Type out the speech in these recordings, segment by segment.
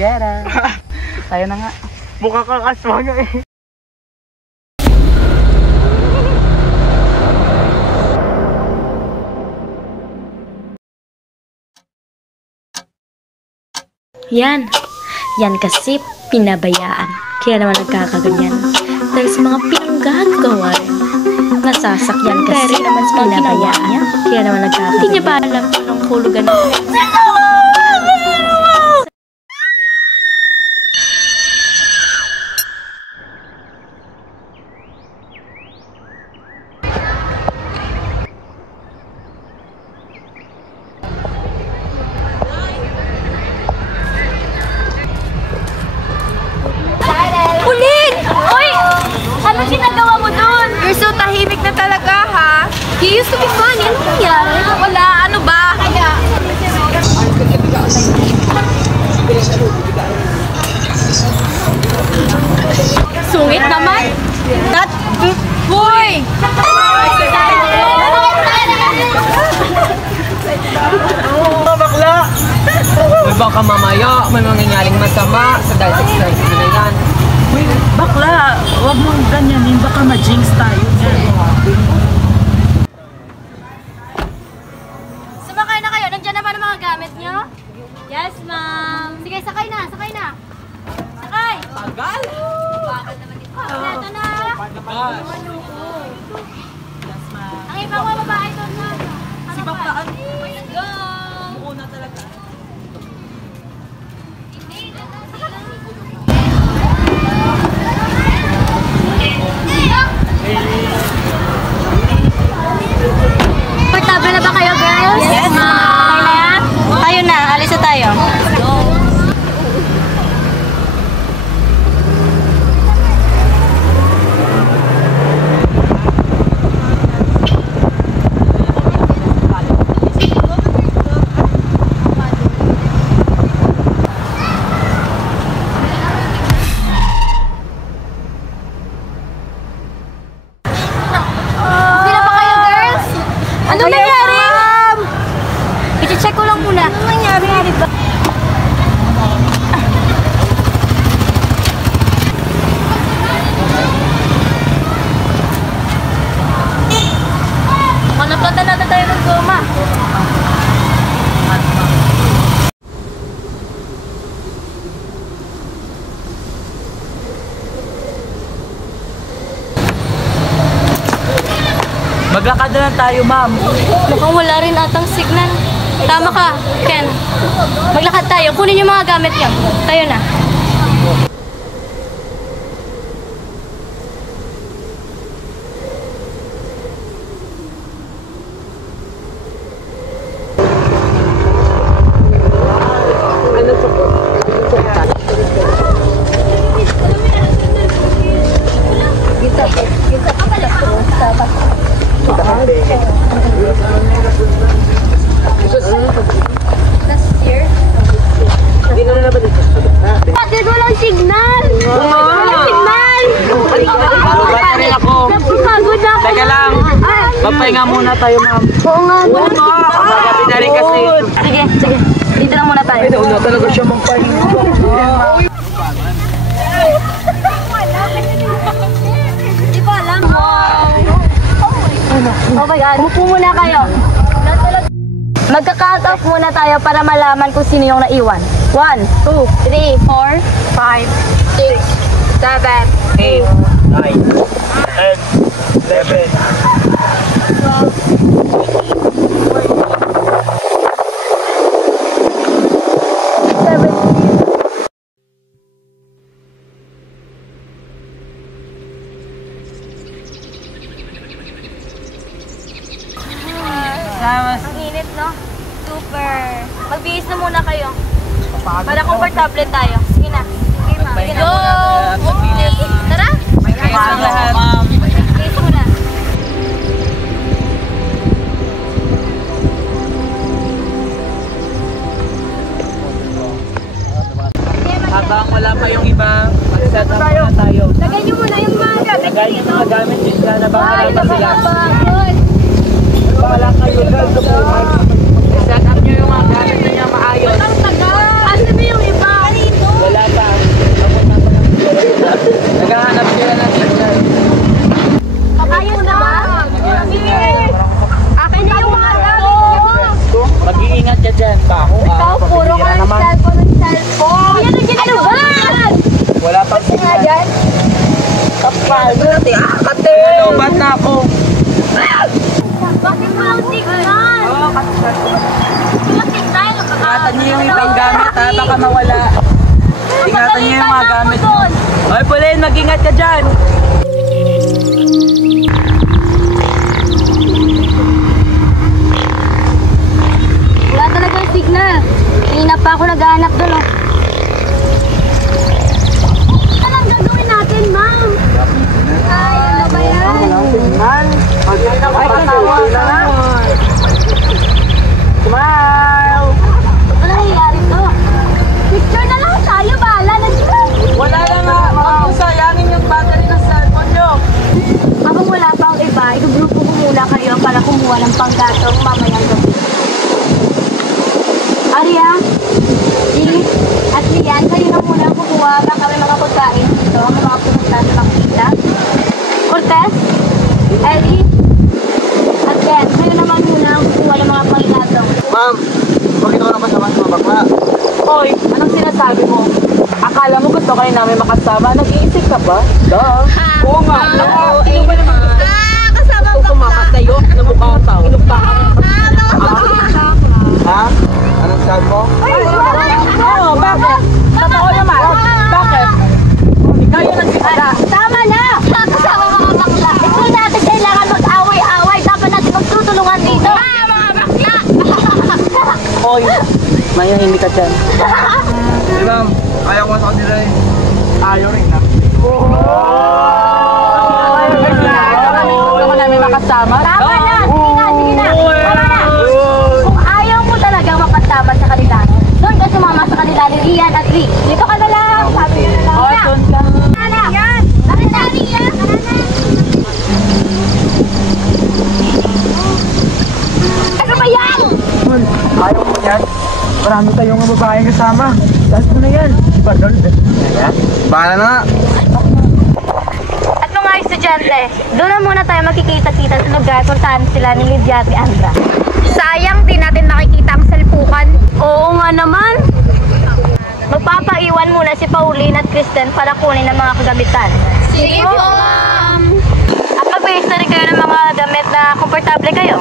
together. Tayo na nga. Mukha kang aswang eh. Yan kasi pinabayaan. Kaya naman nagkakaganyan. Dahil sa mga pinanggagawa rin. Nasasakyan kasi naman sa pinabayaan. Kaya naman nagkakaganyan. Hindi niya ba alam anong hulugan ng ginagawa mo dun? You're so tahimik na talaga, ha? You used to be funny. Ano nangyari? Wala. Ano ba? Sungit naman. That boy! Bakla! May baka mamaya, may mangyayaring masama sa dahil sa exercise na yan. Bakla, wag mong ganyanin. Baka ma-jinx tayo. Sumakay na kayo. Nandiyan na ba ang mga gamit nyo? Yes, ma'am. Sige, sakay na. Sakay na. Sakay! Tagal? Bakit naman ito? Ito na. Yes, ma'am. Ang ibang mga babae doon na. Si Baklaan. Let's go! Una talaga. Komportable na ba kayo, girls? Yes, ma'am. Okay na yan? Tayo na, alis na tayo. Hindi na ba kayo, girls? Ano nangyari? I-check ko lang muna. Ano nangyari? Naplatan natin tayo ng goma. Maglakad na lang tayo, ma'am. Mukhang wala rin atang signal. Tama ka, Ken. Maglakad tayo. Kunin yung mga gamit niyo. Tayo na. Bakit walang signal? Walang signal! Battery ako. Napapagod ako. Teka lang. Magpahinga muna tayo, ma'am. Oo nga. Magabi na rin kasi. Sige. Dito lang muna tayo. Ay, nauna talaga siya magpahinga. Di ba alam? Oh my God. Umupo muna kayo. Magka-cut off muna tayo para malaman kung sino yung naiwan. 1, 2, 3, 4, 5, 6, 7, 8, 9, Ang init, no? Super. Magbihis na muna kayo. Para komportable tayo. Sige na. Sige, ma'am. Sige na. Go! Tara! Kaya lahat. Bihis muna. Habang wala pa yung iba, mag-set up muna tayo. Lagay niyo muna yung mga gamit Lagay yung mga gamit nila na baka Ay, pa sila. nakakabagod. Wala kayo dyan sa buhay. Set up nyo yung mga gamit niya maayos. Ang tagal. Asan na yung iba? Dito. dyan. Bako Ikaw, puro ka ng cellphone. Kuya, ano ba? Wala pang signal. Dyan? Kapal. Kate. Nalobat na ako. Bakit mo lang signal? Oo, kasi Walang signal. ingatan niyo yung ibang gamit ha, baka mawala. Ingatan niyo yung mga gamit. Oy, Pauline, mag-ingat ka dyan. Wala talagang signal. Kanina pa ako naghahanap doon, oh. Anong gagawin natin, ma'am? Ay, ano ba yan? Signal. Pag-ingat na kapatawa. Smile. Ano nangyayari to? Picture na lang tayo, bahala na dyan. Wala lang nga. Huwag mo sayangin yung battery ng cellphone nyo. Habang wala pang iba, igugrupo ko muna kayo para kumuha ng panggatong mamayang gabi. Arya, G, at Lian, kayo na muna kukuha ng kami mga pagkain dito, mga pumunta sa makita. Cortez, Ellie, at Ken, kayo naman muna kukuha ng mga panggatong. Ma'am, bakit ako napasama sa mga bakla? Hoy, anong sinasabi mo? Akala mo gusto ka rin namin makasama? Nag-iisip ka ba? Duh. Oo nga. Sino ba naman gusto Kasama tumakas sa'yo? Ano mo ba ang tao? Ha? Anong sabi mo? Oo, bakit? Totoo naman. Bakit? Ikaw yung nagsimula. Tama na! Kasama mga bakla. Hindi natin kailangan mag-away-away. Dapat natin magtutulungan dito. Mga bakla! Hoy, mayahin ka dyan. Hey, ma'am. Ayaw ko sa kanila eh. Ayaw rin na. Gusto ko namin makasama? Tama na! Sige na, sige na! Tama na! Kung ayaw mo talagang mapasama sa kanila, doon ka sumama sa kanila ni Rian at Lee. Dito ka na lang! Sabi ka na lang. Oo, doon ka. Tara na! Tara na, Rian! Tara na! Ano ba yan? Ayaw mo yan? Marami tayong babaeng kasama. Taas mo na yan. Diba doon? Bahala na nga. At mga estudyante, doon na muna tayo makikita-kita sa lugar kung saan sila ni Lydia at ni Andra. Sayang din natin makikita ang salpukan. Oo nga naman. Magpapaiwan muna si Pauline at Kristen para kunin ang mga kagamitan. Sige po, ma'am. At mag-base na rin kayo ng mga damit na komportable kayo.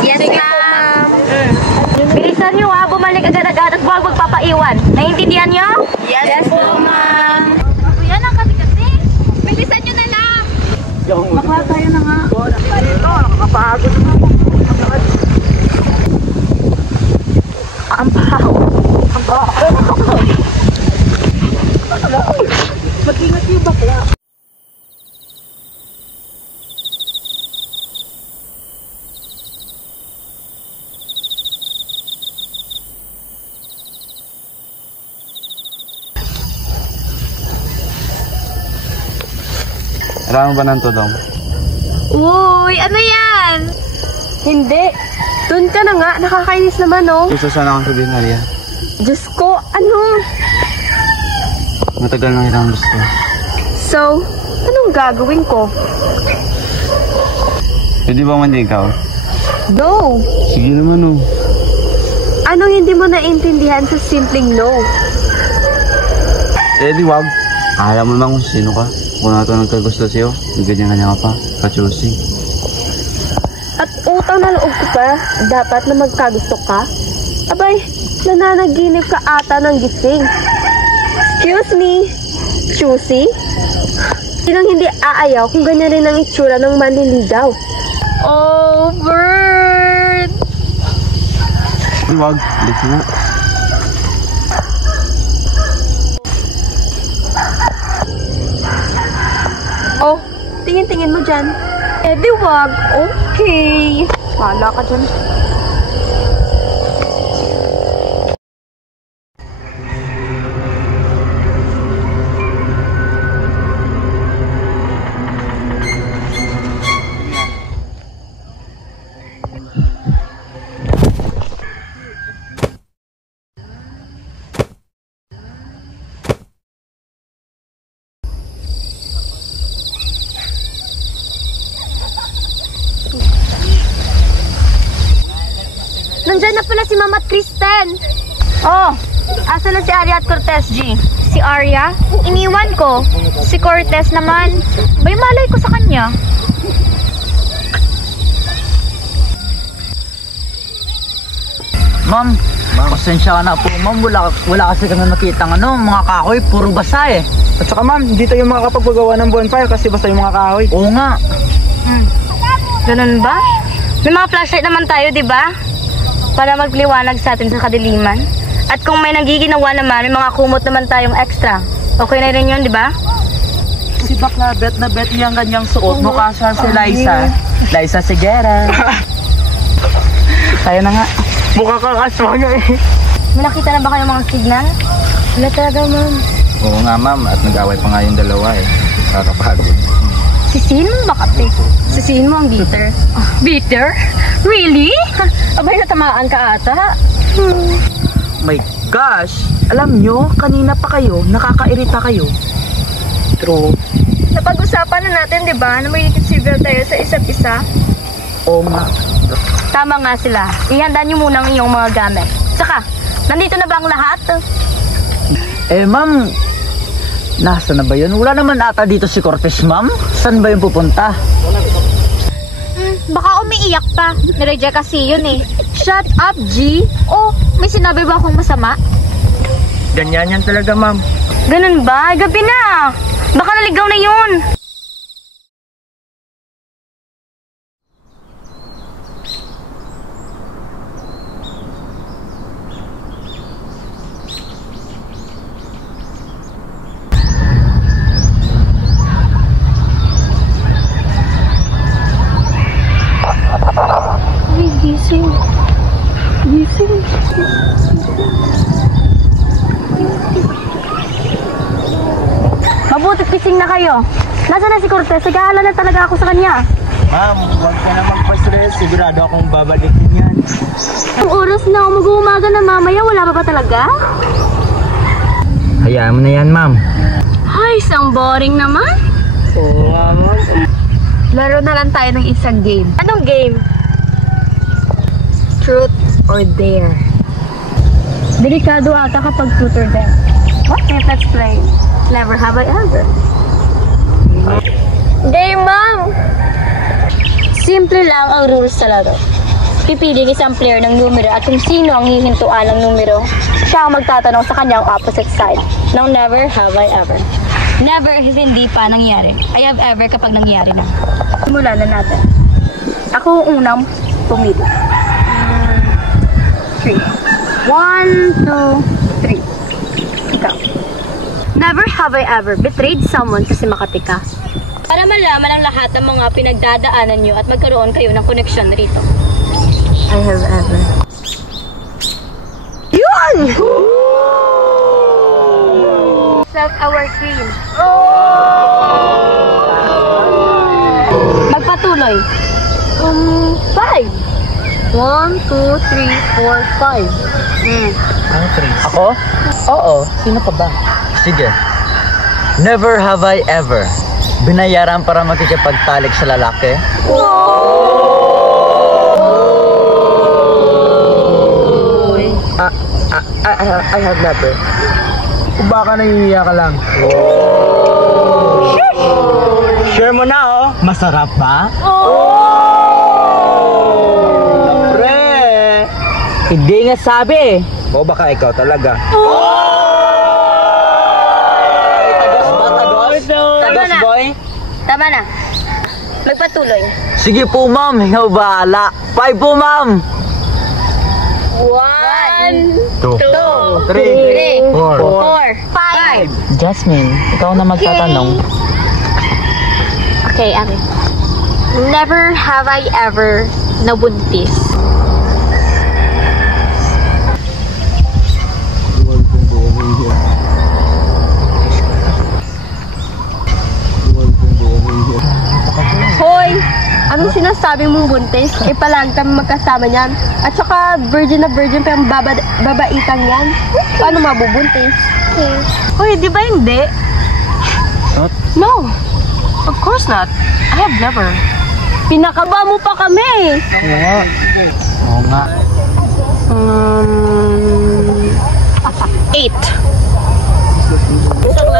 Yes, ma'am. Bilisan nyo ha, bumalik agad-agad at huwag magpapaiwan. Naiintindihan nyo? Yes po, ma'am. Yan ang kasi-kasi. Bilisan nyo na lang. Bakla tayo na nga. Dito, nakakapagod. Ang baho. Ang baho. Mag-ingat yung bakla. Alam mo ba ng tudong? Uy, ano yan? Hindi. Doon ka na nga. Nakakainis naman, oh. Gusto sana akong sabihin, Maria. Diyos ko, ano? Matagal na kitang gusto. So, anong gagawin ko? Pwede ba man ikaw? No. Sige naman, oh. Anong hindi mo naintindihan sa simpleng no? Eh, di wag. Alam mo naman kung sino ka. Kung nato nagkagusto sa'yo, ganyan-ganyan ka pa. Ka-choosy. At utang na loob ko pa, dapat na magkagusto ka? Abay, nananaginip ka ata ng gising. Excuse me, choosy? Sinong hindi aayaw kung ganyan rin ang itsura ng manliligaw? Oh, bird! Di wag. Bilis na. Oh, tingin-tingin mo dyan. Eh, di wag. Okay. Wala ka dyan. pala si Ma'am at Kristen. Oh, asa na si Arya at Cortez, G? Si Arya? Iniwan ko. Si Cortez naman. May malay ko sa kanya. Ma'am, pasensya ka na po, ma'am. Wala kasi kami makitang mga kahoy, puro basa eh. At saka ma'am, hindi tayo makakapagawa ng bonfire kasi basta yung mga kahoy. Oo nga. Ganun ba? May mga flashlight naman tayo, di ba? Para magliwanag sa atin sa kadiliman. At kung may nagiginawa naman, may mga kumot naman tayong extra. Okay na rin yun, di ba? Si bakla, bet niyang ganyang suot. Mukha siya si Liza. Liza Sigera. Tayo na nga. Mukha kang aswang eh. May nakita na ba kayong mga signal? Wala talaga, ma'am. Oo nga ma'am, at nag-away pa nga yung dalawa eh. Kakapagod. Sisihin mo ba kasi? Sisihin mo ang bitter. Bitter? Really? Abay, natamaan ka ata. My gosh! Alam nyo, kanina pa kayo, nakakairita kayo. True. Napag-usapan na natin, di ba, na may civil tayo sa isa't isa? Oo nga. Tama nga sila. Ihanda niyo muna ang iyong mga gamit. Tsaka, nandito na ba ang lahat? Eh, ma'am, nasa na ba yun? Wala naman ata dito si Cortez, ma'am. Saan ba yung pupunta? Baka umiiyak pa. Nireject kasi yun eh. Shut up, G. Oh, may sinabi ba akong masama? Ganyan yan talaga ma'am. Ganun ba? Gabi na. Baka naligaw na yun. Mabuti pising na kayo. Nasaan na si Cortez? Nag-aalala na talaga ako sa kanya. Ma'am, huwag ka na magpa-stress. Sigurado akong babalikin yan. Ang oras na mag-uumaga na mamaya, wala pa ba talaga? Hayaan mo na yan ma'am. Ay, isang boring naman. Oo nga ma'am. Laro na lang tayo ng isang game. Anong game? Truth or Dare. Delikado ata kapag truth or dare. What? Let's play. Never have I ever. Game, ma'am! Simple lang ang rules sa laro. Pipili isang player ng numero at kung sino ang hihintuan ng numero, siya ang magtatanong sa kanyang opposite side ng never have I ever. Never if hindi pa nangyari. I have ever kapag nangyari na. Simulan na natin. Ako ang unang pumili. 3. 1, 2, 3. Ikaw. Never have I ever betrayed someone kasi Makati ka. Para malaman ang lahat ng mga pinagdadaanan nyo at magkaroon kayo ng connection rito. I have ever. Yun! Set our queen. Magpatuloy. 5. 1, 2, 3, 4, 5. Ano 3? Ako? Oo. Sino pa ba? Sige. Never have I ever binayaran para makikipagtalik sa lalaki. I have never. Kung baka nahihiya ka lang. Share mo na oh. Masarap ba? Pre! Hindi nga sabi eh. O baka ikaw talaga. Tagos boy? Tama na. Magpatuloy. Sige po ma'am, ikaw bahala. 5 po ma'am. 1, 2, 3, 4, 4, 5. Jasmine, ikaw na magtatanong. Okay, Ari. Never have I ever nabuntis. Hoy! Anong sinasabi mong buntis? Eh palagi kami magkasama niyan. At saka virgin na virgin pa yung babaitang yan. Paano mabubuntis? Hoy, di ba hindi? What? No. Of course not. I have never. Pinakaba mo pa kami. Oo nga. 8.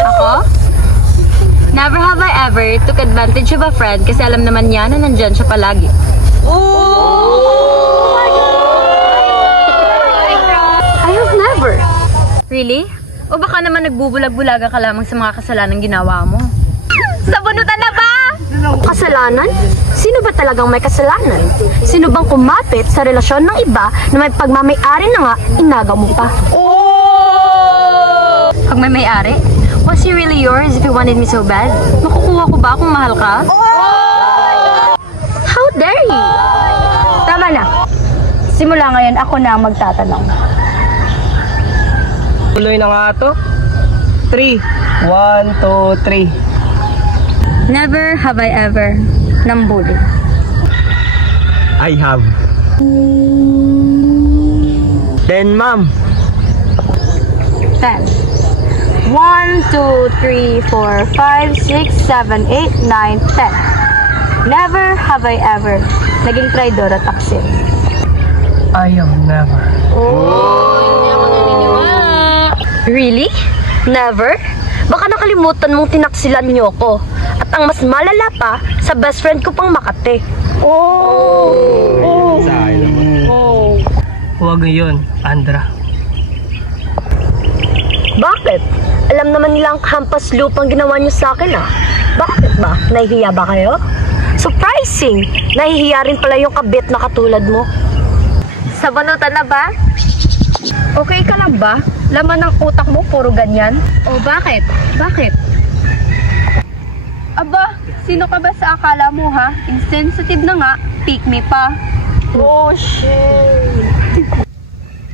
Ako? Never have I ever took advantage of a friend kasi alam naman niya na nandyan siya palagi. I have never. Really? O baka naman nagbubulag-bulaga ka lamang sa mga kasalanan ginawa mo? Sabunutan na ba? Kasalanan? Sino ba talagang may kasalanan? Sino bang kumapit sa relasyon ng iba na may pagmamay-ari na nga, inaga mo pa? Pag may may-ari? Was he really yours if he wanted me so bad? Makukuha ko ba kung mahal ka? How dare you? Tama na. Simula ngayon, ako na ang magtatanong. Tuloy na nga to. 3. 1, 2, 3. Never have I ever nambuli. I have. Then, ma'am. 10. 1, 2, 3, 4, 5, 6, 7, 8, 9, 10. Never have I ever naging traidor at taksil. I have never. Really? Never? Baka nakalimutan mong tinaksilan niyo ko. At ang mas malala pa, sa best friend ko pang Makate. Huwag yun, Andra. Bakit? Alam naman nila ang hampas lupang ginawa niyo sa akin ah. Bakit ba? Nahihiya ba kayo? Surprising! Nahihiya rin pala yung kabit na katulad mo. Sabunutan na ba? Okay ka lang ba? Laman ng utak mo, puro ganyan. O bakit? Bakit? Aba, sino ka ba sa akala mo ha? Insensitive na nga, pick me pa. Oh, shit.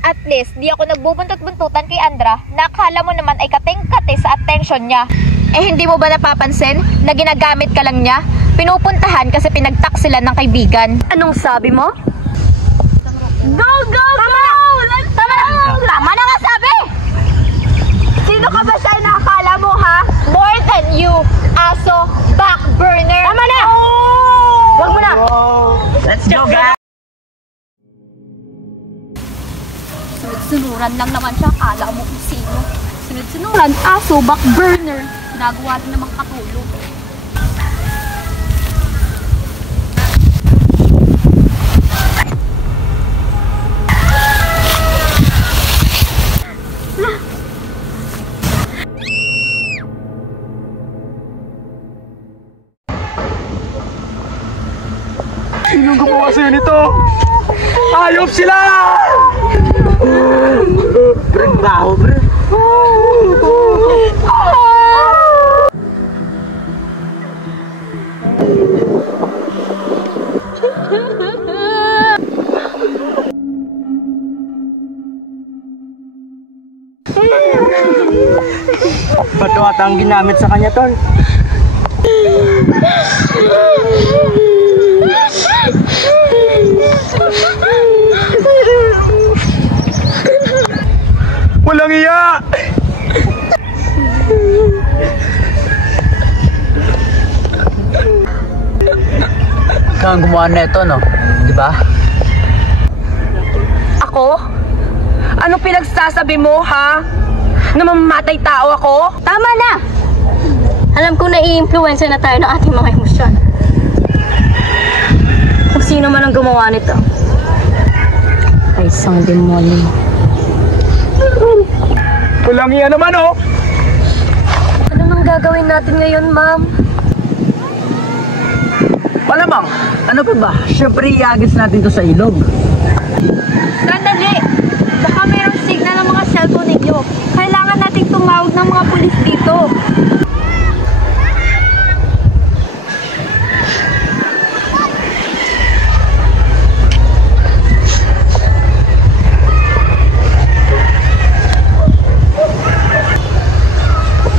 At least, di ako nagbubuntot-buntutan kay Andra na akala mo naman ay kating-kate sa attention niya. Eh hindi mo ba napapansin na ginagamit ka lang niya? Pinupuntahan kasi pinagtaksilan ng kaibigan. Anong sabi mo? Go, go, go! Tama na nga sabi! Sino ka ba siya na akala mo ha? More than you, aso, back burner! Tama na! Wag mo na! Let's go, guys! Sunod-sunuran lang naman siya, akala mo kung sino. Sunod-sunuran, aso, back burner. Ginagawa rin namang katulog. Sinong gumawa sa'yo nito? Ayop sila! Brad, baho, Brad. Bato ata ang ginamit sa kanya, tol. Walang iya! Kang gumawa na ito, no? Di ba? Ako? Ano pinagsasabi mo, ha? Na mamamatay tao ako? Tama na! Alam ko na i-influensya na tayo ng ating mga emosyon. Kung sino man ang gumawa nito, ay isang demonyo. Walang iya naman, oh! Ano nang gagawin natin ngayon, ma'am? Malamang, ano pa ba? Siyempre, iagis natin to sa ilog. Sandali! Baka mayroong signal ng mga cellphone ninyo. Kailangan nating tumawag ng mga pulis dito.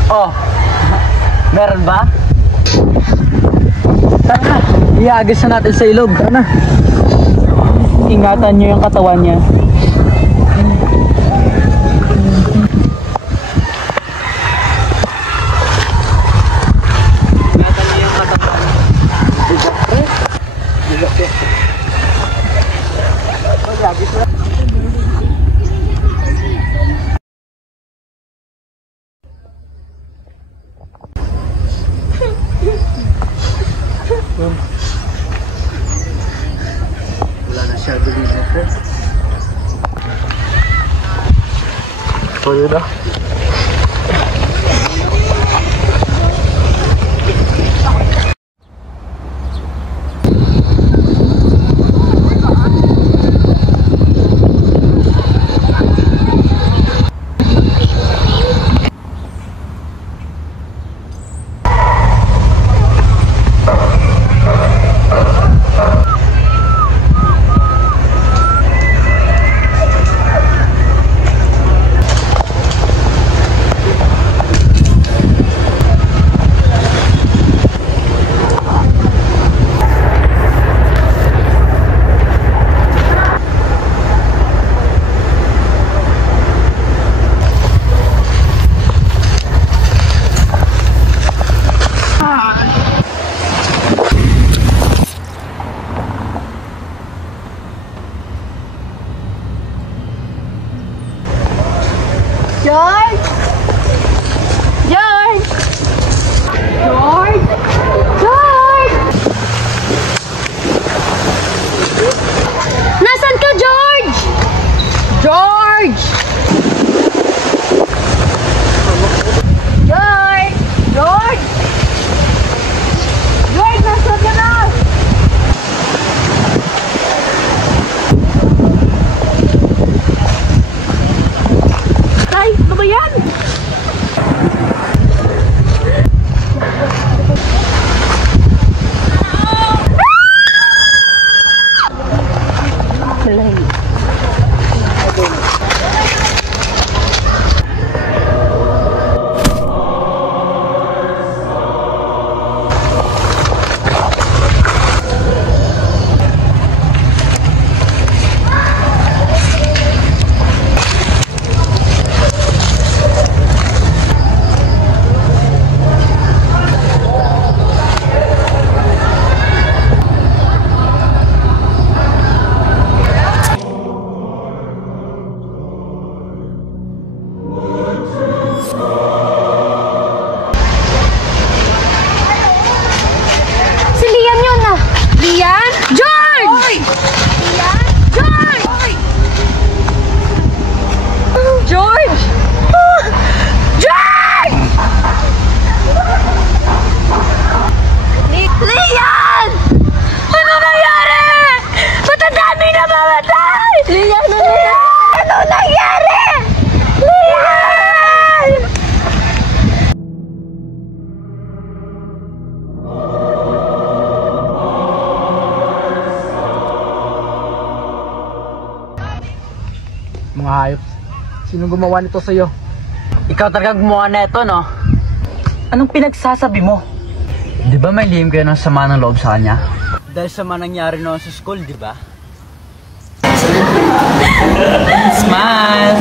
Oh, meron ba? Tara, iagis na natin sa ilog. Tara na. Ingatan niyo yung katawan niya. Ingatan niyo yung katawan. Bigat, pre. Bigat, pre. Tuloy na. George! George! George! George! Nasaan ka, George? George! George! George! George, nasaan ka na? Tay, ano ba yan? Si Lian yun ah! Lian? George! Lian? George! George! George! Lian! Ano nangyari? Ba't ang dami namamatay? Lian, ano nangyari? Ano nangyari? Lian! Mga hayop. Sinong gumawa nito sa'yo? Ikaw talaga gumawa na ito, no? Anong pinagsasabi mo? Di ba may lihim kayo ng sama ng loob sa kanya? Dahil sa mga nangyari noon sa school, di ba? Smile!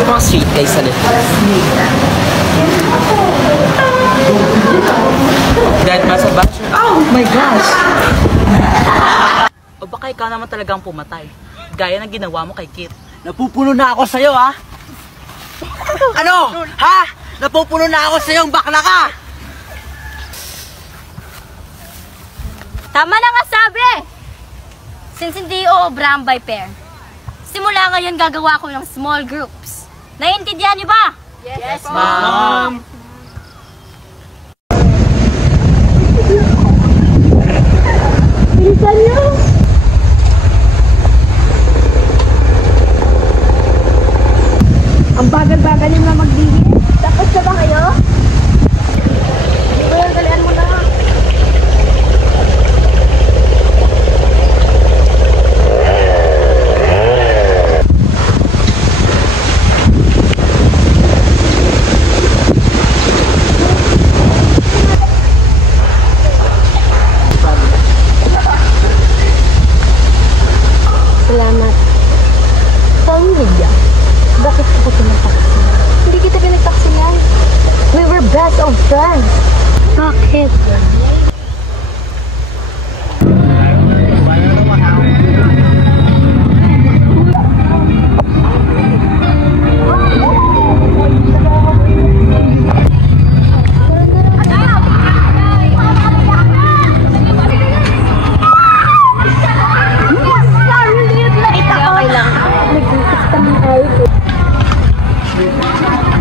Mga sweet guys sa left. Dad, nasa basher. Oh my gosh! O baka ikaw naman talagang pumatay. Gaya ng ginawa mo kay Kit. Napupuno na ako sa'yo, ha? Ano? Ha? Napupuno na ako sa'yo, bakla ka! Tama na nga sabi! Since hindi uobra ang by pair, simula ngayon gagawa ko ng small groups. Naiintindihan niyo ba? Yes, Ma'am! Bilisan niyo! Ang bagal-bagal niyo na magbihis. Tapos na ba kayo? Hindi ko yung galian mo na. Salamat. Saan Lydia? Bakit ako pinagtaksi? Hindi kita pinagtaksi yan. We were best of friends. Bakit?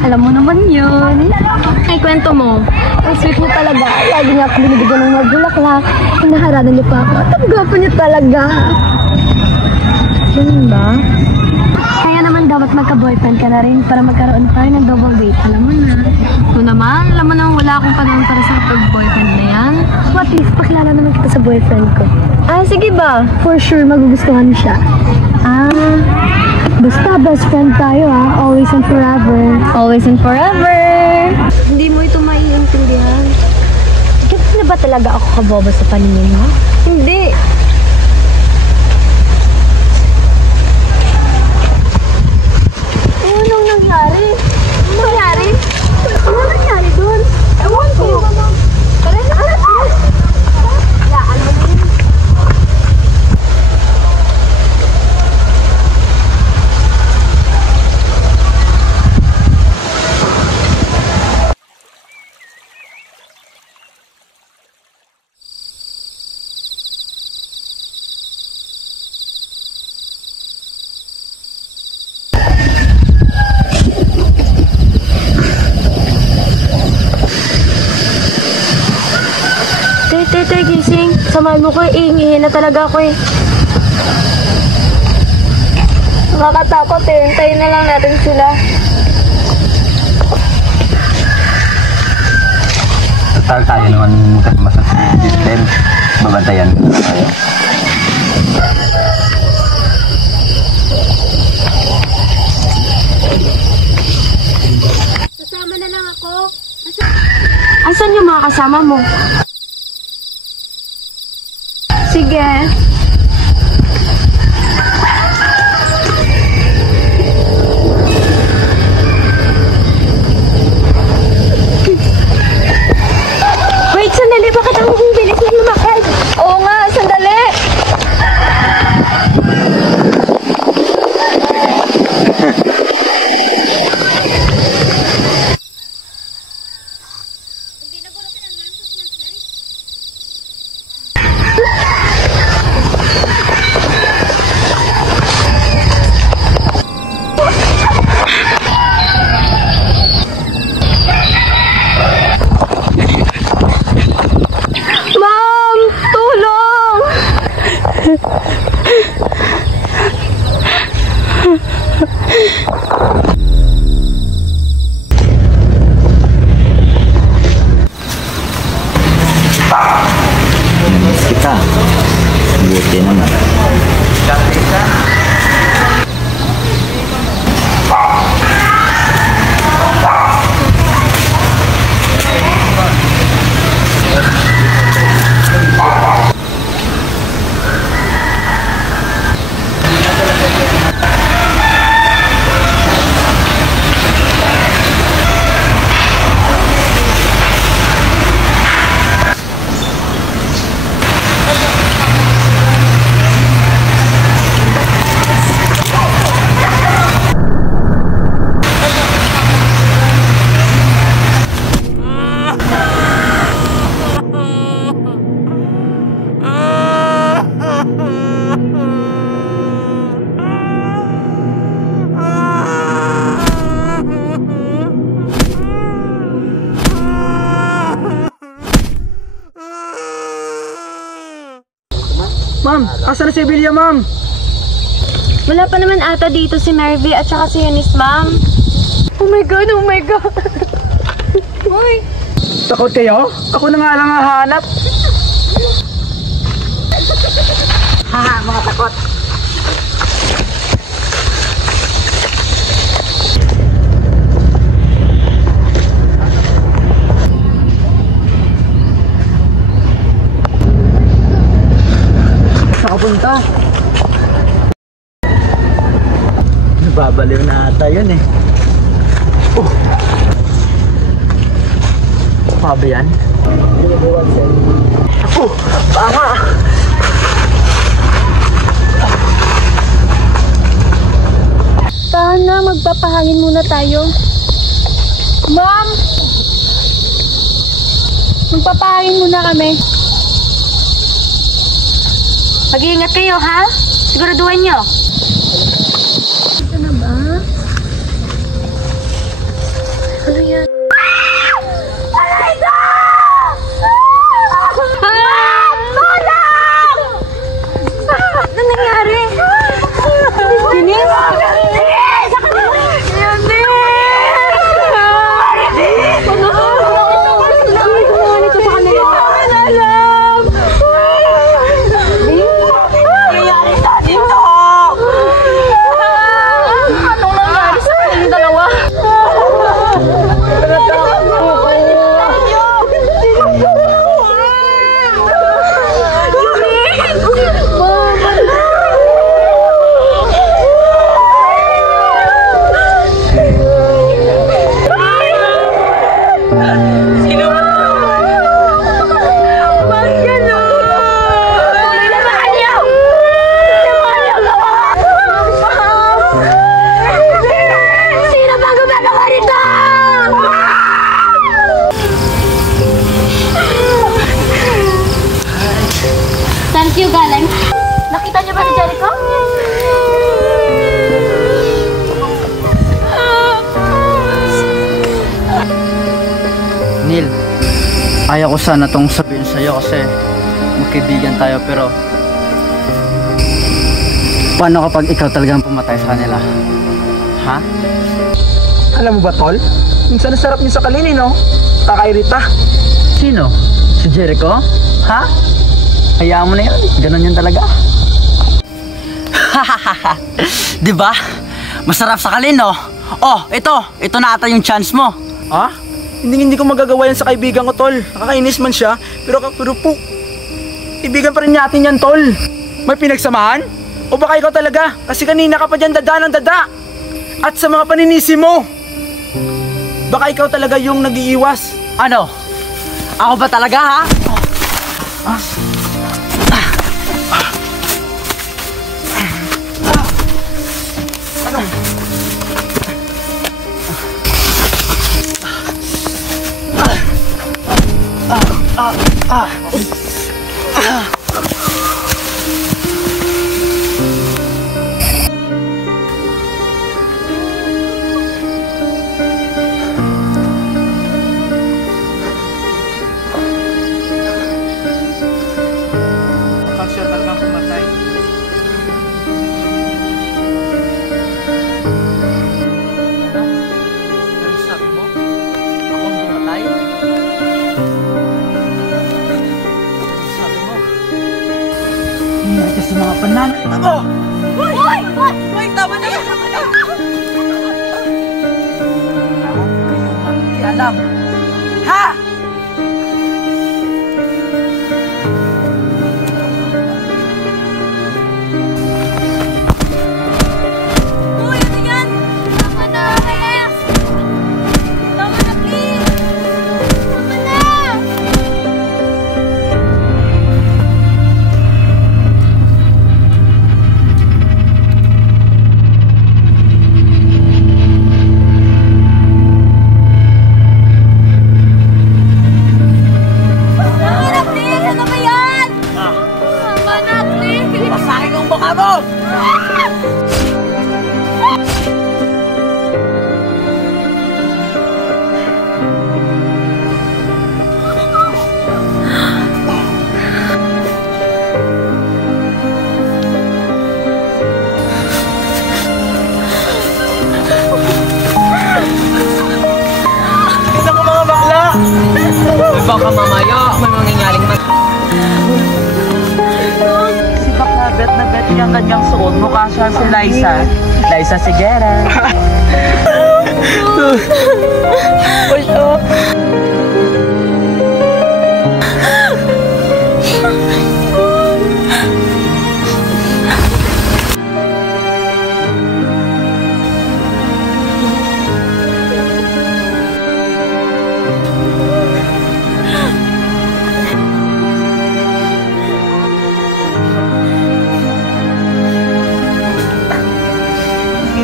Alam mo naman yun. Ay, kwento mo. Ang sweet niyo talaga. Lagi niya ako binibigyan ng mga bulaklak. Hinaharanan niyo pa ako. At ang gwapo niyo talaga. Ganun ba? Kaya naman dapat magka-boyfriend ka na rin para magkaroon tayo ng double date. Alam mo na. Ito naman, alam mo na wala akong panahon para sa pag-boyfriend na yan. So at least, pakilala naman kita sa boyfriend ko. Ah, sige ba? For sure, magugustuhan siya. Basta best friend tayo always and forever. Always and forever! Hindi mo ito maiintindihan. Ganun na ba talaga ako kabobo sa paningin mo? Hindi! Anong nangyari? Anong nangyari? Ano nangyari doon? Ewan ko! Tara na! Laan mo din. Tay, gising. Samahan mo ko, iingihin na talaga ako eh. Nakakatakot eh. Hintayin na lang natin sila. Total tayo naman kasama sa system. Babantayan ko na tayo. Kasama na lang ako. Asan yung mga kasama mo? Sige. Wait, sandali. Bakit ang bilis na lumakad? Oo nga, sandali. Mom! Tulong! Namiss kita. Buti naman. Ma'am, asan na si Emilia, ma'am? Wala pa naman ata dito si Mervy at saka si Eunice, ma'am. Oh my God, oh my God. Uy. Takot kayo? Ako na nga lang hahanap. Haha, mga takot. Nakapunta. Babaliw na ata yun eh. Pa ba yan? Tama! Tahan na, magpapahangin muna tayo. Ma'am! Magpapahangin muna kami. Mag-iingat kayo, ha? Siguraduhan nyo. Ito na ba? Ayaw ko sana tong sabihin sa'yo kasi magkaibigan tayo, pero paano kapag ikaw talagang pumatay sa kanila? Ha? Alam mo ba, Tol? Minsan ang sarap niyo sa kalini, no? Kakairita. Sino? Si Jericho? Ha? Hayaan mo na yun. Ganon yun talaga. Diba? Masarap sa kalin, no? Oh, ito na ata yung chance mo. Ha? Hindi ko magagawa yan sa kaibigan ko, Tol. Nakakainis man siya, pero po, ibigan pa rin natin yan, Tol. May pinagsamahan? O baka ikaw talaga? Kasi kanina ka pa dyan dada ng dada. At sa mga paninisi mo, baka ikaw talaga yung nag-iiwas. Ano? Ako ba talaga, ha? Kapag siya talagang pumatay. Ano sabi mo? Ako ang pumatay? Ano sabi mo? Hindi ka sa mga pananay mo! Hoy! Hoy! Tama na yan! Hindi alam. Ha? Hoy! Ano yan? Tama na! Yes! Tama na, please! Tama na! Tama na, please! Ano ba yan? Tama na, please! Basahin ang mukha mo! Isa ko mga bakla! Baka mamaya, may mangyayaring Si bakla, bet na bet yung kanyang suot. Mukha siya si Liza. Liza Sigera.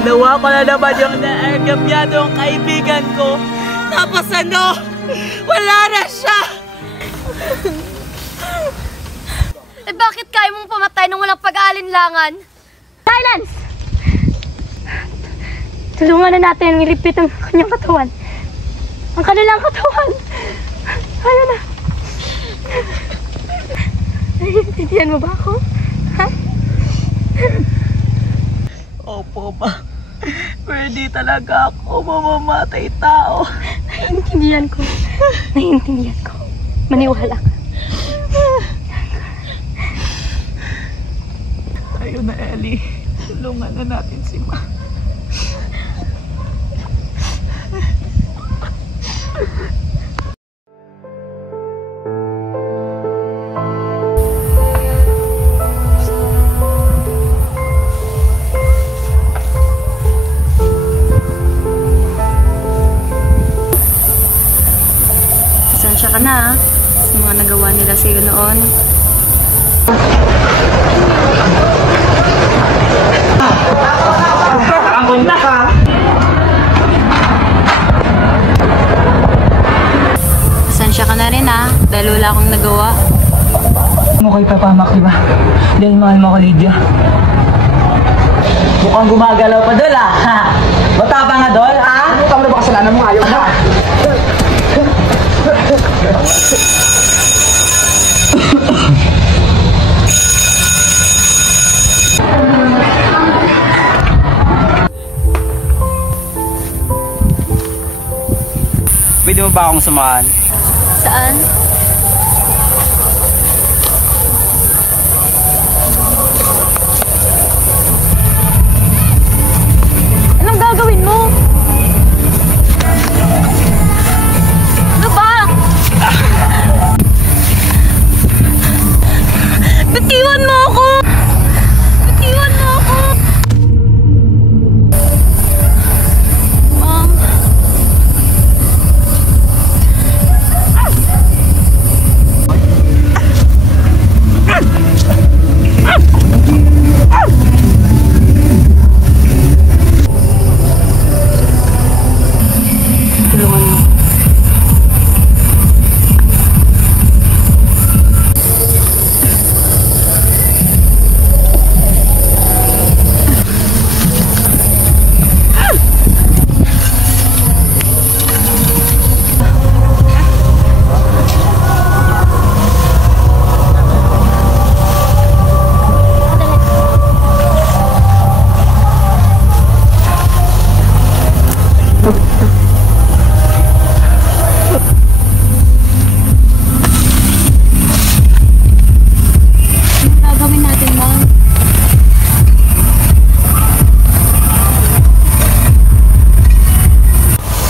Ginawa ko na naman yung naagabyadong kaibigan ko. Tapos ano? Wala na siya! Eh bakit kaya mong pumatay nang walang pag-aalinlangan? Silence! Tulungan na natin i-repeat ang kanyang katawan. Ang kanilang katawan. Ayun na. Naiintindihan mo ba ako? Ha? Opo ba? Pwede talaga ako mamamatay tao. Naiintindihan ko. Naiintindihan ko. Maniwala ka. Tayo na, Ellie. Tulungan na natin si Ma. Pasensya ka na sa mga nagawa nila sa'yo noon. Pasensya ka na rin dahil wala akong nagawa. Mo kay papamak, di ba? Dahil mahal mo ko, Lydia. Mukhang gumagalaw pa, Dol, ha? Bata pa nga, Dol, ha? Ano ka ba kasalanan mo? Ayaw na! Pwede mo ba akong samahan? Saan? Anong gagawin mo? Ano ba? Bitiwan mo ako! Bitiwan mo ako! Mom.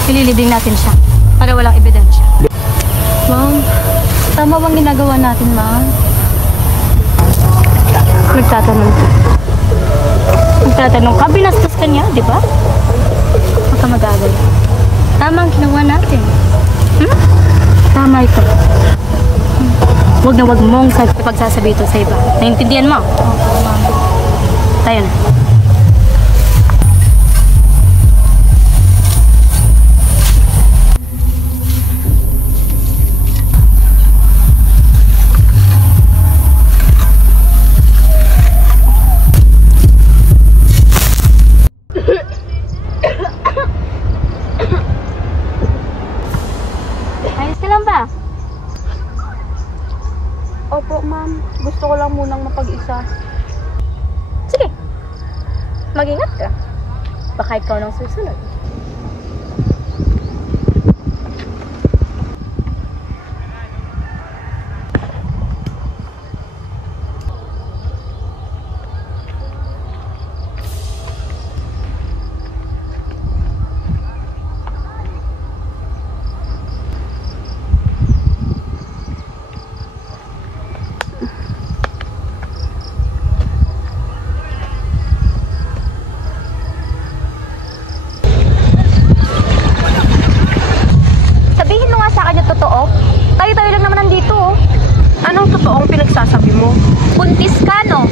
Ililibing natin siya para walang ebidensya. Ma'am, tama bang ginagawa natin, ma'am? Nagtatanong ka. Nagtatanong ka, binastos ka niya, di ba? Huwag ka mag-aagal. Tama ang ginawa natin. Tama ito. Huwag na huwag mong pagsasabi ito sa iba. Naintindihan mo? Opo, ma'am. Tayo na. Ayos ka lang ba? Opo, ma'am. Gusto ko lang munang mapag-isa. Sige. Mag-ingat ka. Baka ikaw nang susunod. Totoo? Tayo-tayo lang naman nandito, oh. Anong totoong pinagsasabi mo? Buntis ka, no?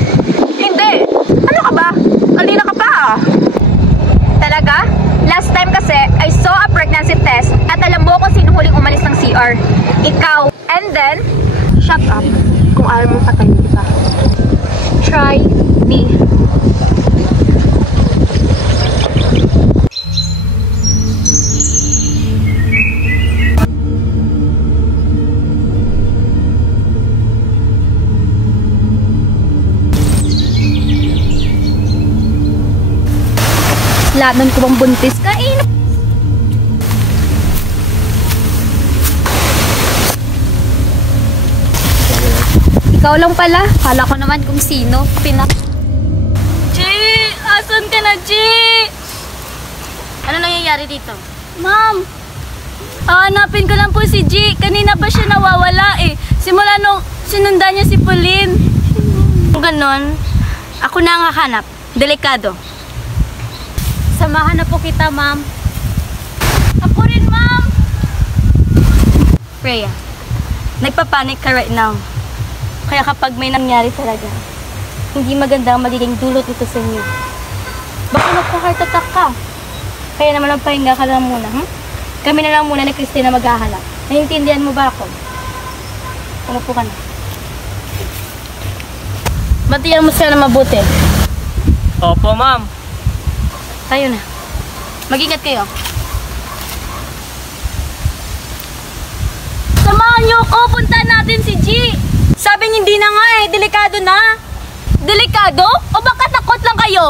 Hindi! Ano ka ba? Kanina ka pa, ah. Talaga? Last time kasi, I saw a pregnancy test at alam mo kung sino huling umalis ng CR. Ikaw. And then, Shut up. Kung ayaw mong patayin kita. try me. Laban ko bang buntis ka? Ikaw lang pala. Kala ko naman kung sino. G! Asan ka na, G? Ano nangyayari dito? Ma'am! Hanapin ko lang po si G. Kanina pa siya nawawala eh. Simula nung sinundan niya si Pauline. Kung ganon, ako na ang hahanap. Delikado. Samahan na po kita, ma'am. Ako rin, ma'am! Rhea, nagpapanik ka right now. Kaya kapag may nangyari talaga, hindi maganda ang magiging dulot ito sa inyo. Baka magka-heart attack ka. Kaya naman magpahinga ka lang muna, Kami na lang muna ni Christina maghahanap. Naiintindihan mo ba ako? Umupo ka na. Batiyan mo sila na mabuti. Opo, ma'am. Tayo na. Mag-ingat kayo. Samahan niyo ako! Punta natin si G! Sabing hindi na nga delikado na. Delikado? O baka takot lang kayo?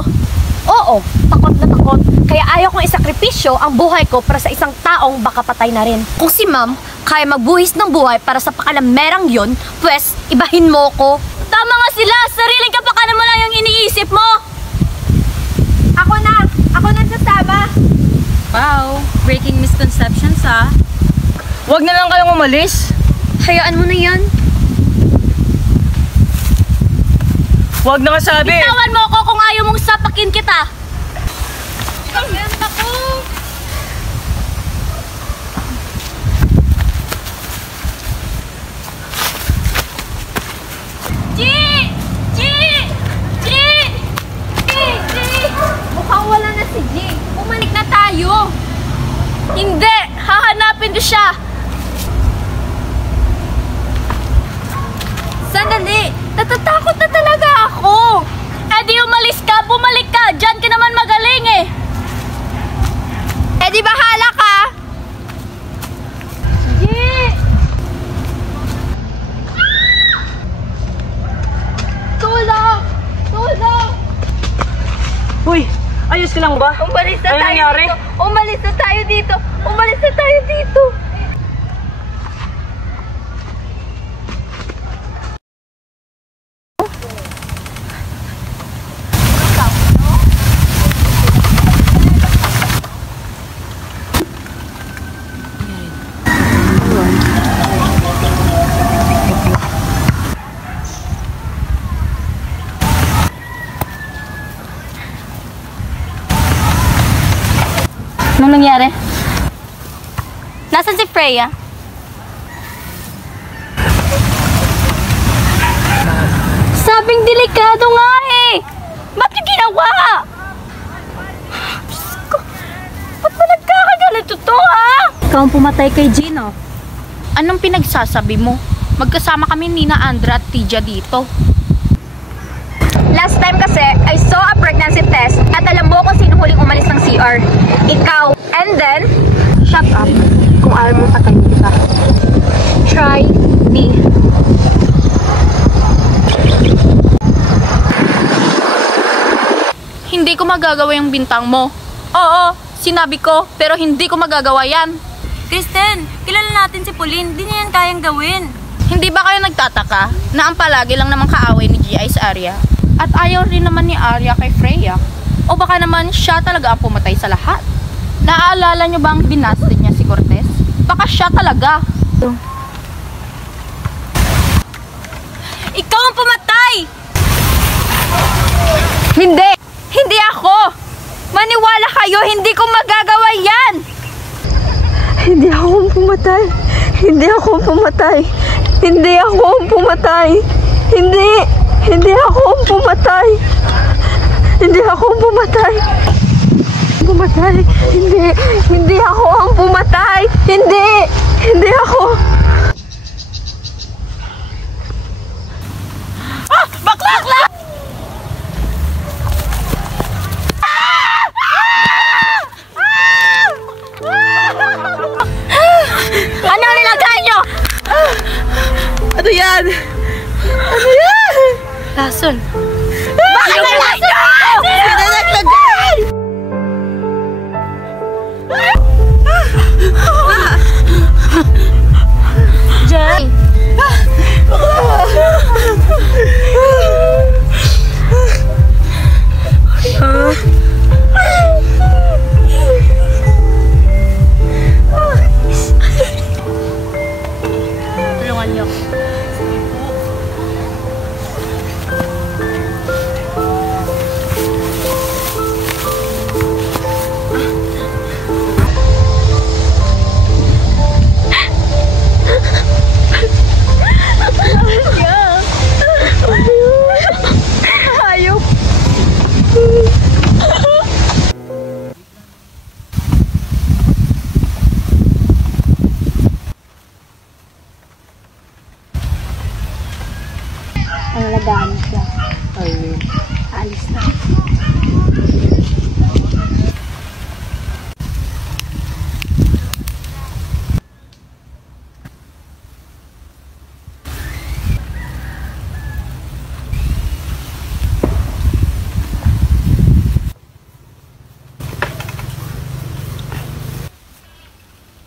Oo, takot na takot. Kaya ayaw kong isakripisyo ang buhay ko para sa isang taong baka patay na rin. Kung si ma'am kaya magbuhis ng buhay para sa pakalamerang yon, pwes, ibahin mo ko. Tama nga sila! Sariling kapakanan mo lang yung iniisip mo! Ako na sasama! Wow, breaking misconceptions ah. Huwag na lang kayong umalis. Hayaan mo na yan. Huwag na nga sabi. Tawan mo ako kung ayaw mong sapakin kita! Ayan ako! Mukhang wala na si G. Bumalik na tayo. Hindi! Hahanapin ko siya. Sandali! Natatakot na talaga ako. Eh di umalis ka, bumalik ka. Diyan ka naman magaling eh. Eh di bahala ka. G! Tulong! Tulong! Uy, ayos ka lang ba? Umalis na Ano tayo nangyari? dito! Umalis na tayo dito! Umalis na tayo dito! Anong nangyari? Nasaan si Freya? Sabing delikado nga eh! Ba't yung ginawa? Diyos ko, ba't ba nagkakaganito to ha? Ikaw ang pumatay kay Gino. Anong pinagsasabi mo? Magkasama kami ni na Andra at Tija dito. Last time kasi, I saw a pregnancy test at alam mo kung sino huling umalis ng CR. Ikaw. And then, Shut up. Kung ayaw mong patayin kita. try me. Hindi ko magagawa yung bintang mo. Oo, sinabi ko, pero hindi ko magagawa yan. Kristen, kilala natin si Pauline. Di niya yan kayang gawin. Hindi ba kayo nagtataka na ang palagi lang naman kaaway ni Gia is Arya? At ayaw rin naman ni Arya kay Freya? O baka naman siya talaga ang pumatay sa lahat? Naaalala niyo ba ang binasted niya si Cortez? Baka siya talaga. Ikaw ang pumatay! Hindi! Hindi ako! Maniwala kayo, hindi ko magagawa yan! Hindi ako ang pumatay. Hindi ako ang pumatay. Hindi ako ang pumatay. Hindi. Hindi ako ang pumatay. Hindi ako ang pumatay. Pumatay. Hindi. Hindi ako ang pumatay. Hindi. Hindi ako. Ah! Bakla! Ano nilagay nyo? Ano yan? Lason. Bakit nilagay nyo? Pinanaglagay! Jen! Tulungan niyo.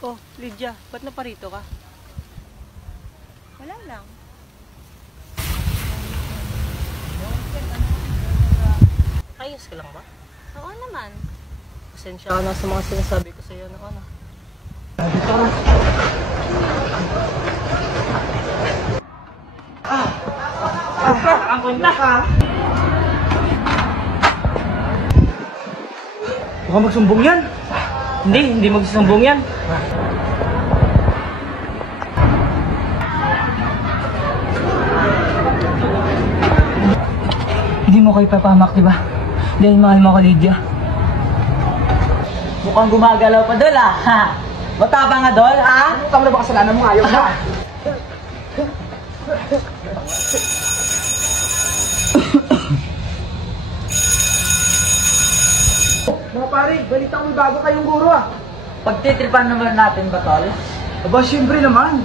Oh, Lydia, ba't naparito ka? Wala lang. Ayos ka lang ba? Oo naman. Pasensya ka na sa mga sinasabi ko sa iyo noon. Baka magsumbong yan. Hindi magsusumbong yan. Hindi mo ko ipapamak, di ba? Dahil mahal mo ko, Lydia. Mukhang gumagalaw pa, Dol, ah. Ha? Matapang nga, Dol, ha? Tama na ba kasalanan mo? Ayaw na. Mga pare, balita ko may bago kayong guro ah. Pagtitripan naman natin ba, tol? Aba, syempre naman.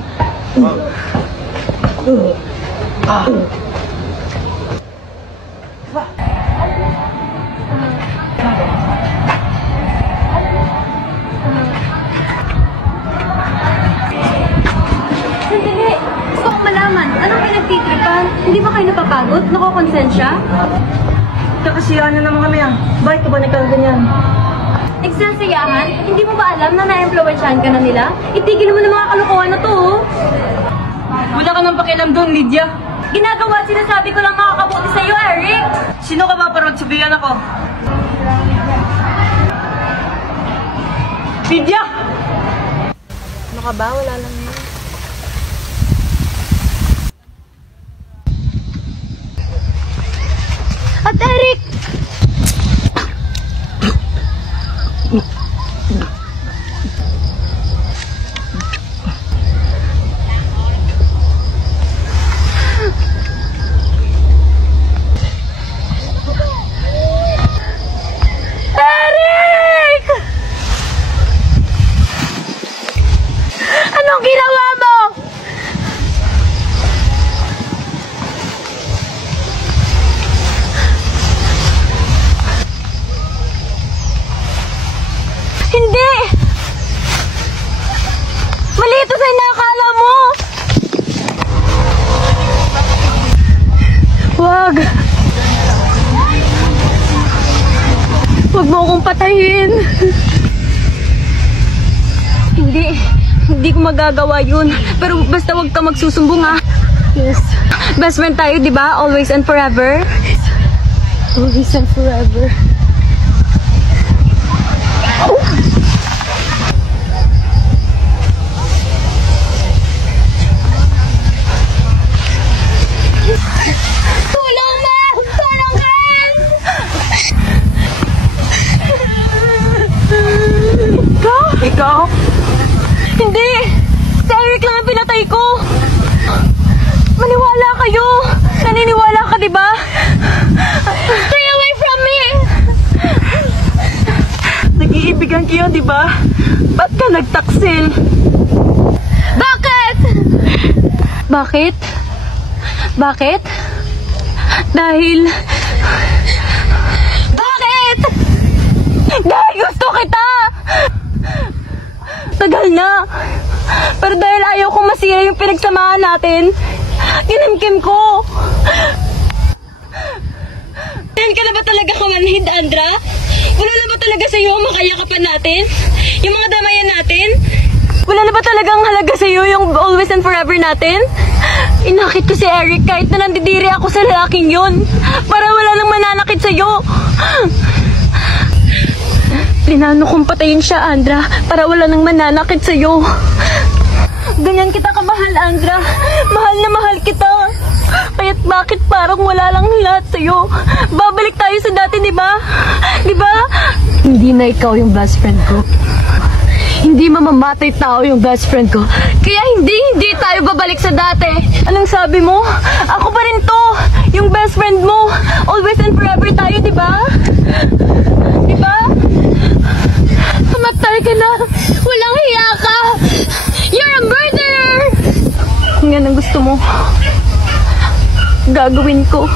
Sandali! Gusto kong malaman, anong pinagtitripan? Hindi ba kayo napapagod? Nakokonsensya? Kakasiyahan na naman kami, ah. Bakit ka ba nagkaganyan? Nagsasayahan? Hindi mo ba alam na na-influensyahan ka na nila? Itigil mo na mga kalokohan na to, oh. Wala ka nang pakialam doon, Lydia. Ginagawa at sinasabi ko lang makakabuti sa'yo, Eric! Sino ka ba para magsabihan ako? Lydia! Ano ka ba? Wala lang yun. At Eric! Eric! Anong ginawa mo? Hindi! Mali ito sa inakala mo! Wag! Wag mo akong patayin! Hindi ko magagawa yun. Pero basta wag ka magsusumbong, ha? Yes. Best friend tayo, di ba? Always and forever? Always and forever. Tulong, ma'am! Tulungan! Ikaw? Hindi! Si Eric lang ang pinatay ko! Maniwala kayo! Naniniwala ka, di ba? Stay away from me! Nag-iibigan kayo, di ba? Ba't ka nagtaksil? Bakit? Bakit? Bakit? Dahil... Bakit? Dahil gusto kita! Tagal na. Pero dahil ayaw kong masira yung pinagsamahan natin, kinimkim ko. Yan ka na ba talaga kamanhid, Andra? Wala na ba talaga sa'yo ang makayakapan natin? Yung mga damayan natin? Wala na ba talagang halaga sa'yo yung always and forever natin? Inakit ko si Eric kahit na nandidiri ako sa lalaking yun. Para wala nang mananakit sa'yo. Linano kong patayin siya, Andra, para wala nang mananakit sa'yo. Ganyan kita kamahal, Andra. Mahal na mahal kita. Kaya't bakit parang wala lang lahat sa'yo? Babalik tayo sa dati, di ba? Di ba? Hindi na ikaw yung best friend ko. Hindi mamamatay tao yung best friend ko. Kaya hindi tayo babalik sa dati. Anong sabi mo? Ako pa rin to. Yung best friend mo. Always and forever tayo, di ba? Di ba? Mamatay ka na. Walang hiya ka. You're a murderer. Kung yan ang gusto mo, gagawin ko.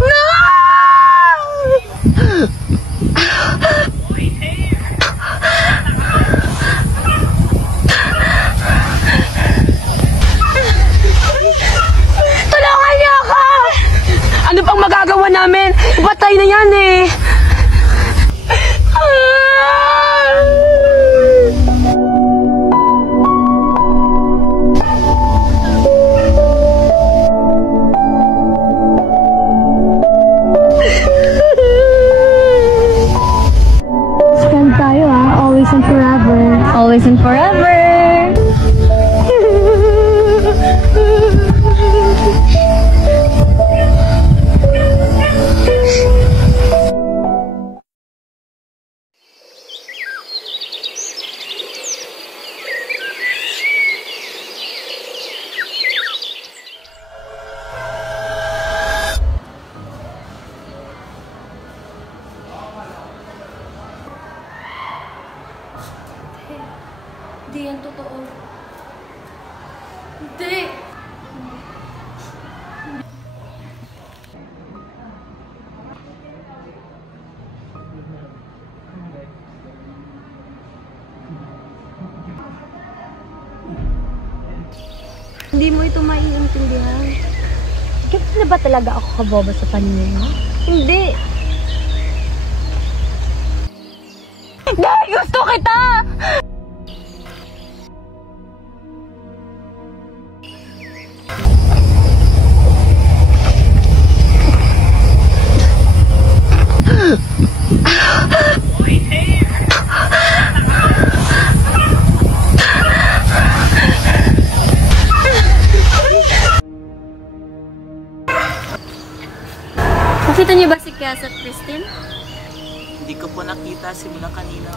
No! Kristen! Patay na yan eh! Stand tayo always and forever. Always and forever! Hindi yan totoo. Hindi! Hindi mo ito maiintindihan. Gano'n na ba talaga ako kaboba sa paningin mo? Hindi! Dahil gusto kita! Nakita niyo ba si Cass at Kristen? Hindi ko po nakita simula kanina.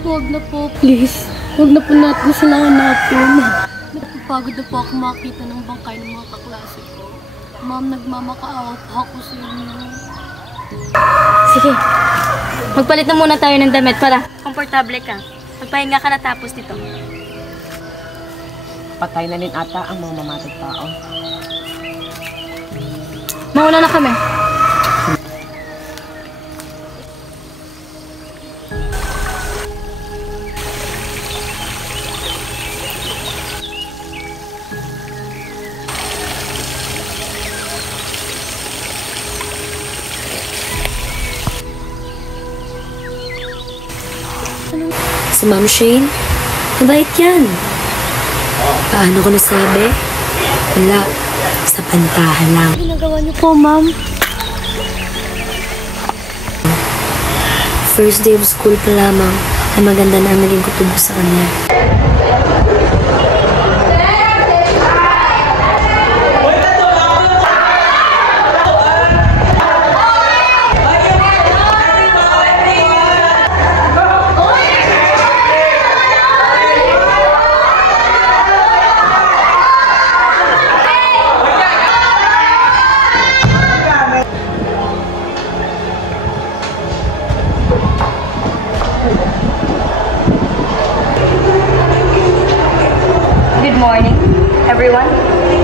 Huwag na po, please. Huwag na po natin sila hanapin. Napapagod na po ako makita ng bangkay ng mga kaklase ko. Ma'am, nagmamakaawa po ako sa inyo. Sige, magpalit na muna tayo ng damit para komportable ka. Magpahinga ka na tapos nito. Patay na rin ata ang mga mamatag tao. Mauna na kami. Si Ma'am Shane, mabait yan. Paano ko nasabi? Wala, sa pantahan lang. Ano ginagawa niyo po, ma'am? First day of school pa lamang, ay maganda na ang naging kutubo sa kanya. Good morning, everyone.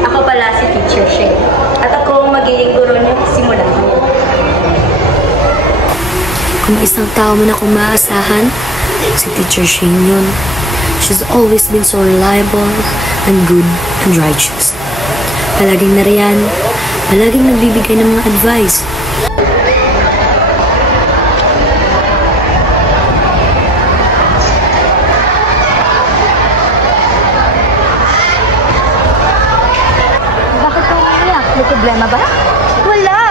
Ako pala si Teacher Shane. At ako ang magiging guro niyo simula ngayon. Kung may isang tao man akong maaasahan, si Teacher Shane yun. She's always been so reliable and good and righteous. Palaging nariyan, palaging nagbibigay ng mga advice. Bakit ka umiyak? May problema ba? Wala!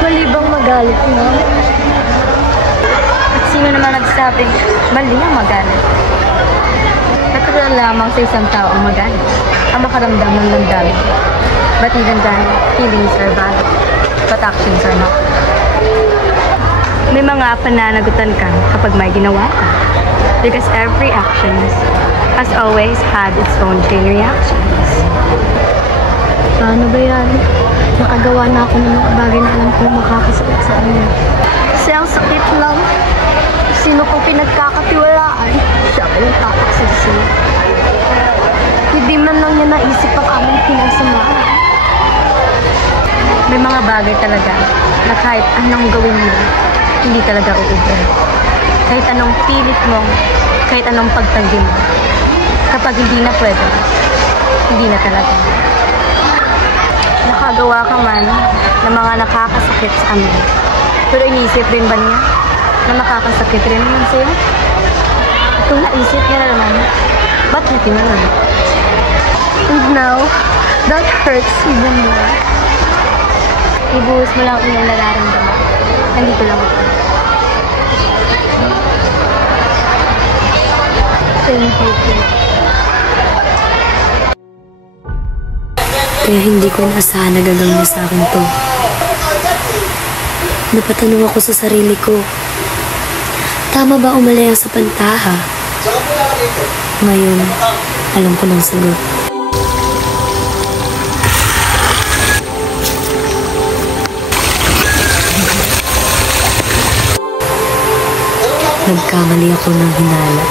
Mali bang magalit, no? At sino naman nagsabing mali ang magalit? Natural lamang sa isang tao ang magalit. Ang makaramdam ng damdamin. But even then, feelings are valid. But actions are not. May mga pananagutan ka kapag may ginawa ka. Because every action has always had its own chain reactions. Paano ba yan? Nakagawa na ako ng mga bagay na alam kong makakasakit sa inyo. Kasi ang sakit lang. Sino kong pinagkakatiwalaan, siya pa yung tataksin. Hindi man lang niya naisip ang aming pinagsamahan. May mga bagay talaga na kahit anong gawin mo, hindi talaga uubra. Kahit anong pilit mong Kahit anong pagtanggi mo. Kapag hindi na pwede, hindi na talaga. Nakagawa ka man ng mga nakakasakit sa amin. Pero inisip din ba niya na nakakasakit rin yun sa'yo? At kung naisip niya na naman, ba't hindi mo naman? And now, that hurts even more. Ibuhos mo lang ang iyong nararamdaman. Nandito lang ako. Thank you, too. Kaya hindi ko inaasahan na gagawin niya sa akin to. Napatanong ako sa sarili ko. Tama ba umalaya sa pantaha? Ngayon, alam ko ng sagot. Nagkamali ako ng hinala.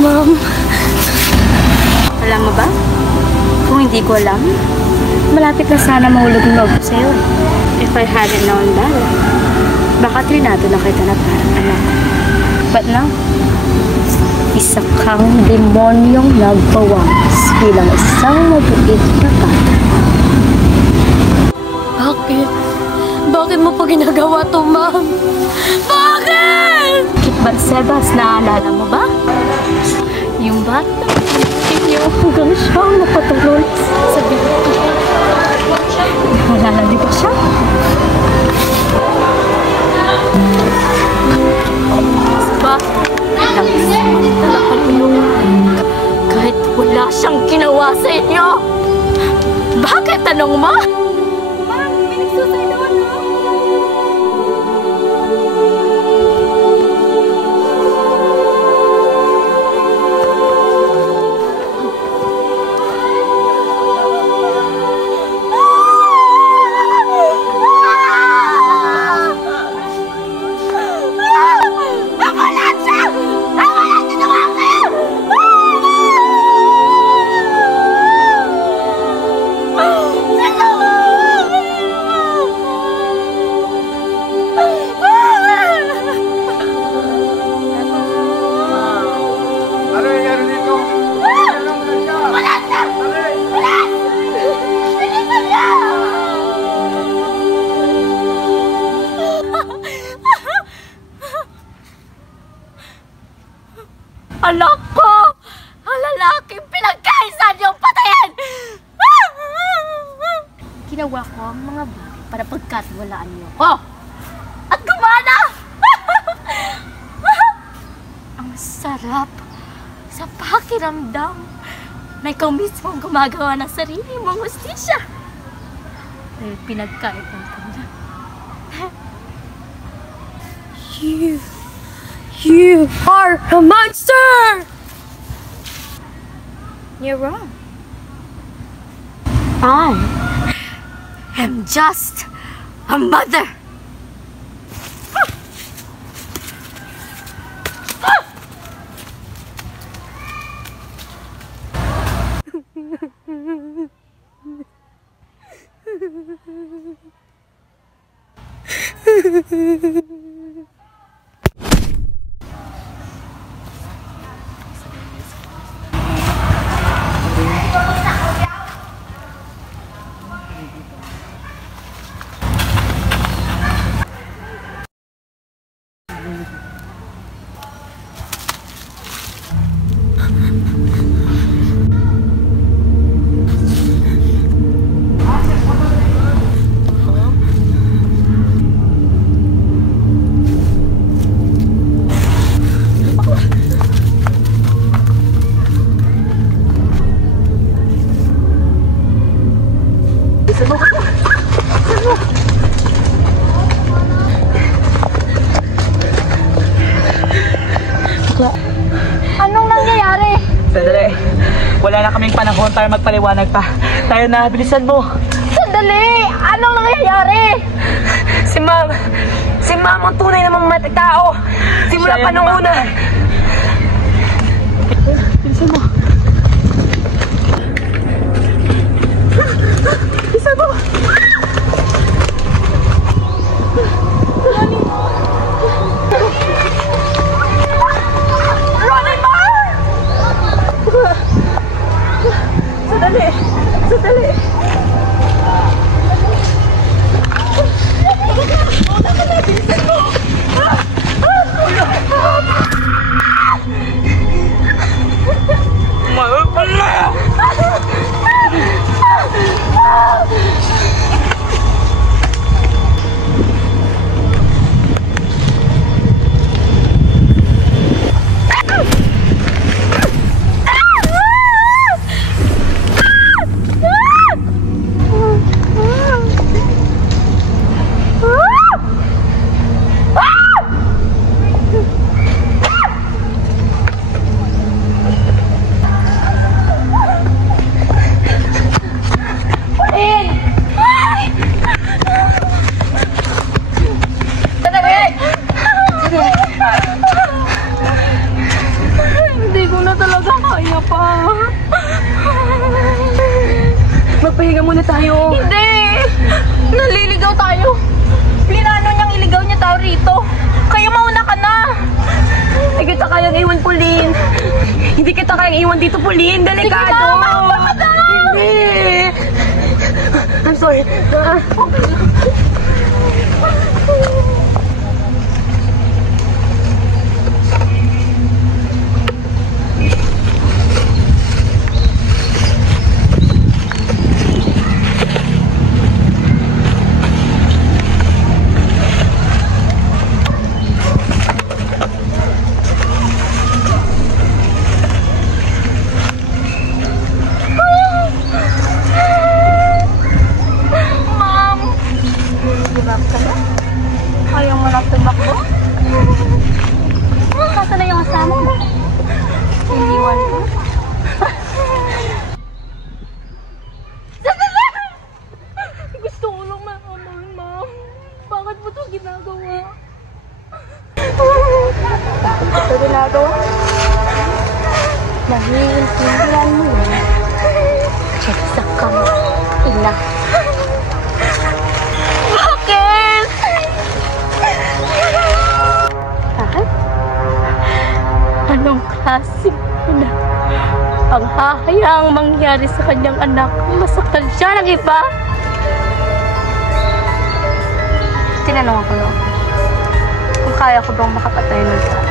Mom, Alam mo ba? Kung hindi ko alam, malapit na sana mahulog ng loob ko sa'yo. if I hadn't known that, baka trinado na kita na parang anak. But now, Isa kang demonyong nagpawamas bilang isang mabait na bata. Bakit? Bakit mo pa ginagawa to, Ma'am? Bakit? Kit Sebas, naalala mo ba? Yung bata, inyo hanggang siyang napatulog sa bito. Naalala niyo ba siya? Ba? Nagsamantala kayo. Kahit wala siyang ginawa sa inyo. Bakit? Tanong mo? Ma'am, may nagsusay naman na. Anak ko! Ang lalaking pinagkaisan niyong patayin! Ginawa ko ang mga bagay para pagkatiwalaan niyo. Oh! At gumana! Ang sarap sa pakiramdam na ikaw mismo ang gumagawa ng sarili mong hustisya. Dahil pinagkaitan ka na. You are a monster! You're wrong. I am just a mother. Wala na kaming panahon para magpaliwanag pa. Tayo na, bilisan mo. Sandali! Anong nangyayari? Si Ma'am ang tunay namang tao. Simula pa nung una. Bilisan mo. Bilisan mo. Sandali! Hindi ko na talaga kaya pa. Magpahinga muna tayo. Hindi! Naliligaw tayo. Plinano niyang iligaw niya tayo rito. Kaya mauna ka na. Hindi kita kayang iwan, Pauline. Hindi kita kayang iwan dito, Pauline. Delikado. Sige na, mauna ka na. Hindi. I'm sorry. Ayaw mo na tumakbo? Kasa na yung asama mo? Iniwan ko. Gusto ko lang makamahal, Ma'am. Bakit mo ito ginagawa? Ito ginagawa? Nahihintindihan mo yan. Check kang ina. Bakit? Bakit? Anong klaseng ina ang hahayaang mangyari sa kanyang anak? Masaktan siya ng iba? Tinanong ako noon kung kaya ko bang makapatay ng tao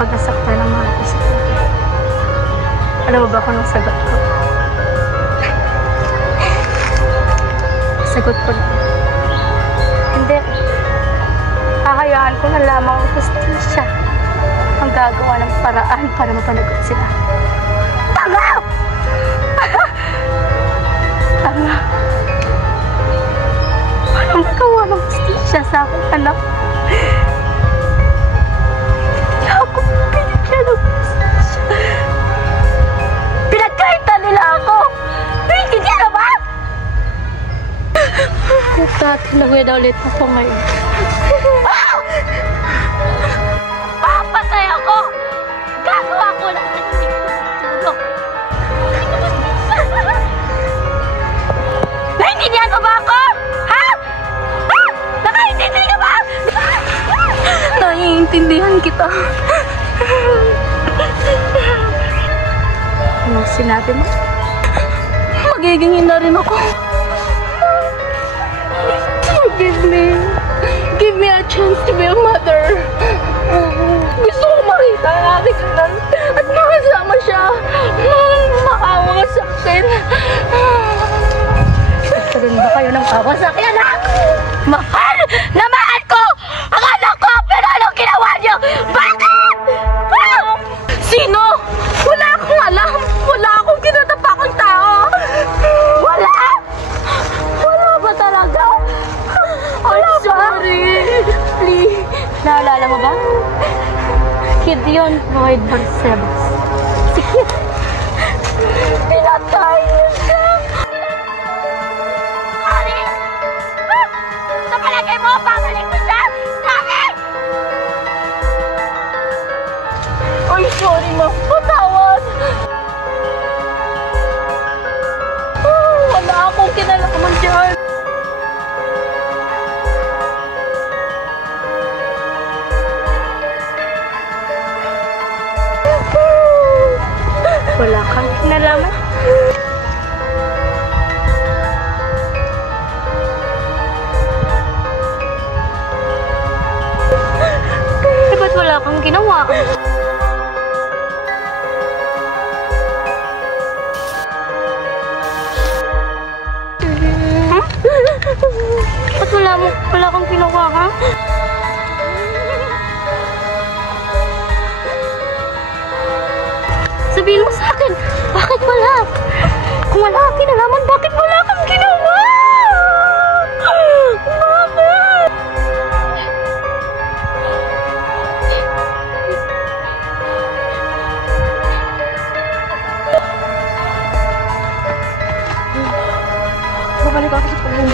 pag nasaktan ng mga ko sa kanya. Alam mo ba kung anong sagot ko? Sagot ko lang, hindi. Hahayaan ko na lamang ang hustisya ang gagawa ng paraan para mapanagot sila. Tama! Tama. Walang magawa ng hustisya sa aking anak. Hindi ako pinigyan ng hustisya. Pinagkaitan nila ako. Pinigyan na ba? Tatinawin na ulit ako ngayon. Papatay ako! Gagawa ko lang ng hindi ko tutulog. Naintindihan mo ba ako? Ha? Ha? Nakaintindi ka ba? Naiintindihan kita. Anong sinabi mo? Magiging ina rin ako. Forgive me. Give me a chance to be a mother. Gusto ko makita ang aking anak at makasama siya. Makawa sa akin. Nagkaroon ba kayo ng awa sa akin, anak? Mahal na mahal ko! Ang anak ko! Pero anong ginawa niyo? Bakit? Ah! Sino? Wala akong alam. Wala akong kinatapakang tao. Wala? Wala ba talaga? I'm sorry. Please. Naalala mo ba? Gideon Lloyd Barcebas. Pinatay niyo siya! Ari! Ah! Sa palagay mo, babalik mo siya! Ari! Ay, sorry ma. Patawad. Wala akong kinalaman dyan. Wala kang kinalaman. Ba't wala kang ginawa? Ba't wala kang ginawa, ha? Sabihin mo sa akin, bakit wala? Kung wala kang kinalaman, bakit wala kang ginawa? Bakit? Babalik ako sa pagkain.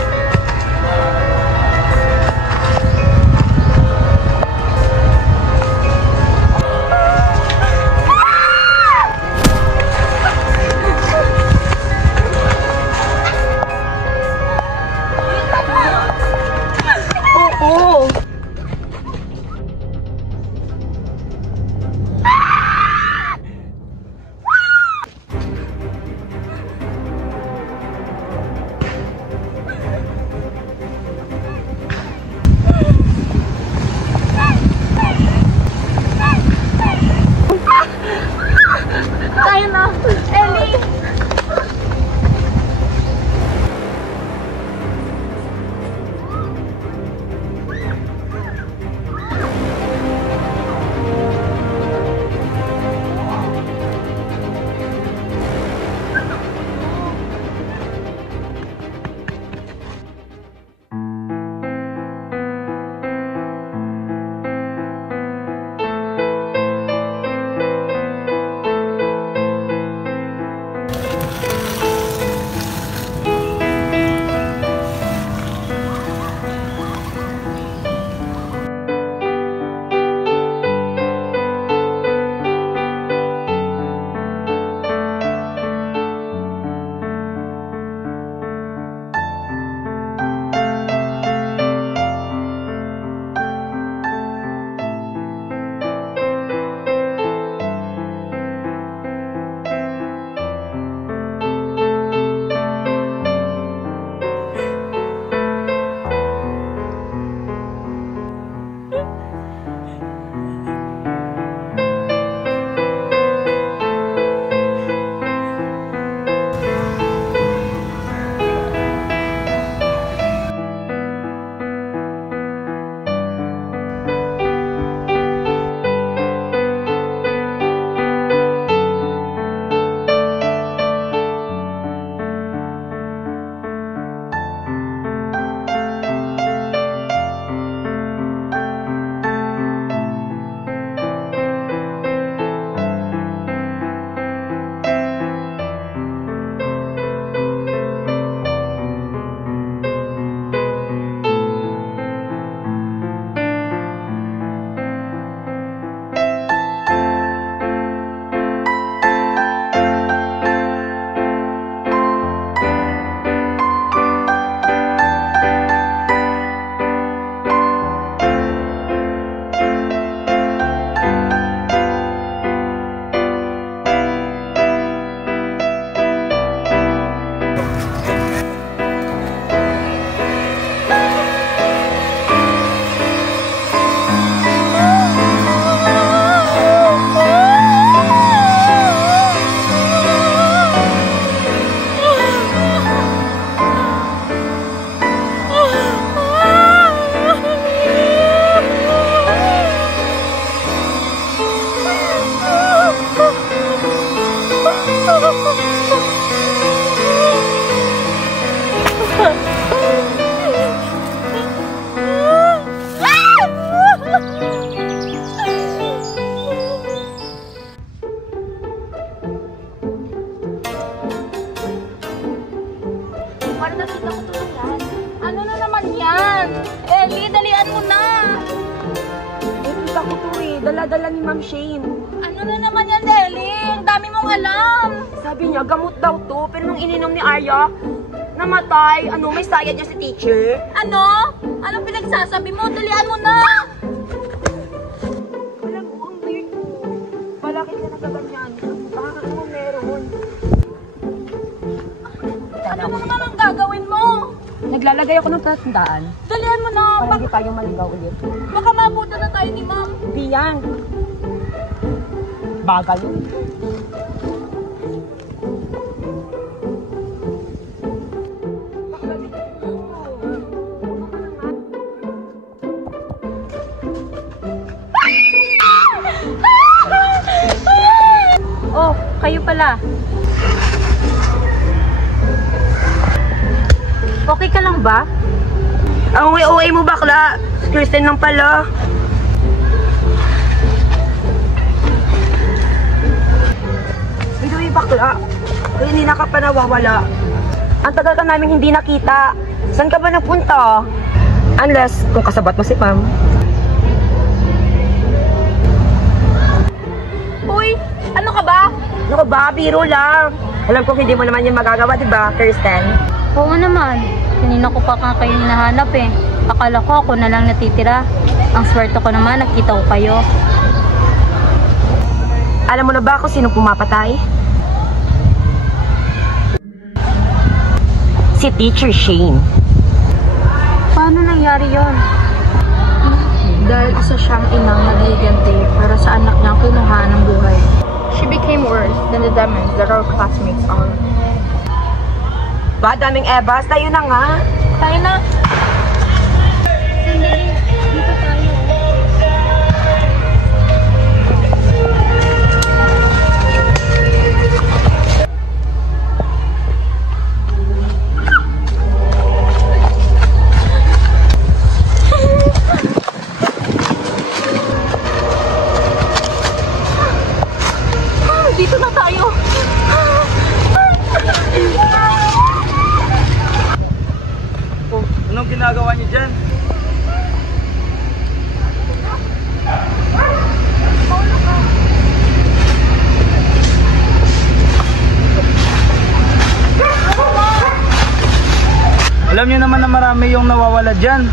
dala-dala ni Ma'am Shane. Ano na naman yan, Deling? Dami mong alam. Sabi niya, gamot daw to, pero nung ininom ni Arya, namatay. Ano, may sayad niya si teacher. Ano? Anong pinagsasabi mo? Dalian mo na! Alam mo, ang weird mo. Balakit ka nagaganyan. Baka ano meron. Ano mo naman ang gagawin mo? Naglalagay ako ng tatandaan Dalian mo na! para hindi tayo maligaw ulit. Baka mabuta na tayo ni Ma'am. Hindi yan. Bagal yun. Oh, kayo pala. Okay ka lang ba? Ang uwi mo bakla. Si Kristen lang pala. Hindi bakla. Kaya hindi na ka pa nawawala. Ang tagal ka namin hindi nakita. Saan ka ba nagpunta? Unless kung kasabat mo si Pam. Uy, ano ka ba? Ano ka ba? Biro lang. Alam kong hindi mo naman yung magagawa, di ba, Kristen? Oo naman. Kanina ko pa kayo hinahanap eh. Akala ko ako na lang natitira. Ang swerte ko naman, nakita ko kayo. Alam mo na ba kung sino pumapatay? Si Teacher Shane. Paano nangyari yon? Dahil isa siyang inang nagliganti para sa anak niyang kinuhaan ng buhay. She became worse than the demons that our classmates are. Ba, daming Evas. Tayo na nga. Tayo na! Dito na tayo! Oh, anong ginagawa niyo dyan? Alam niyo naman na marami yung nawawala dyan.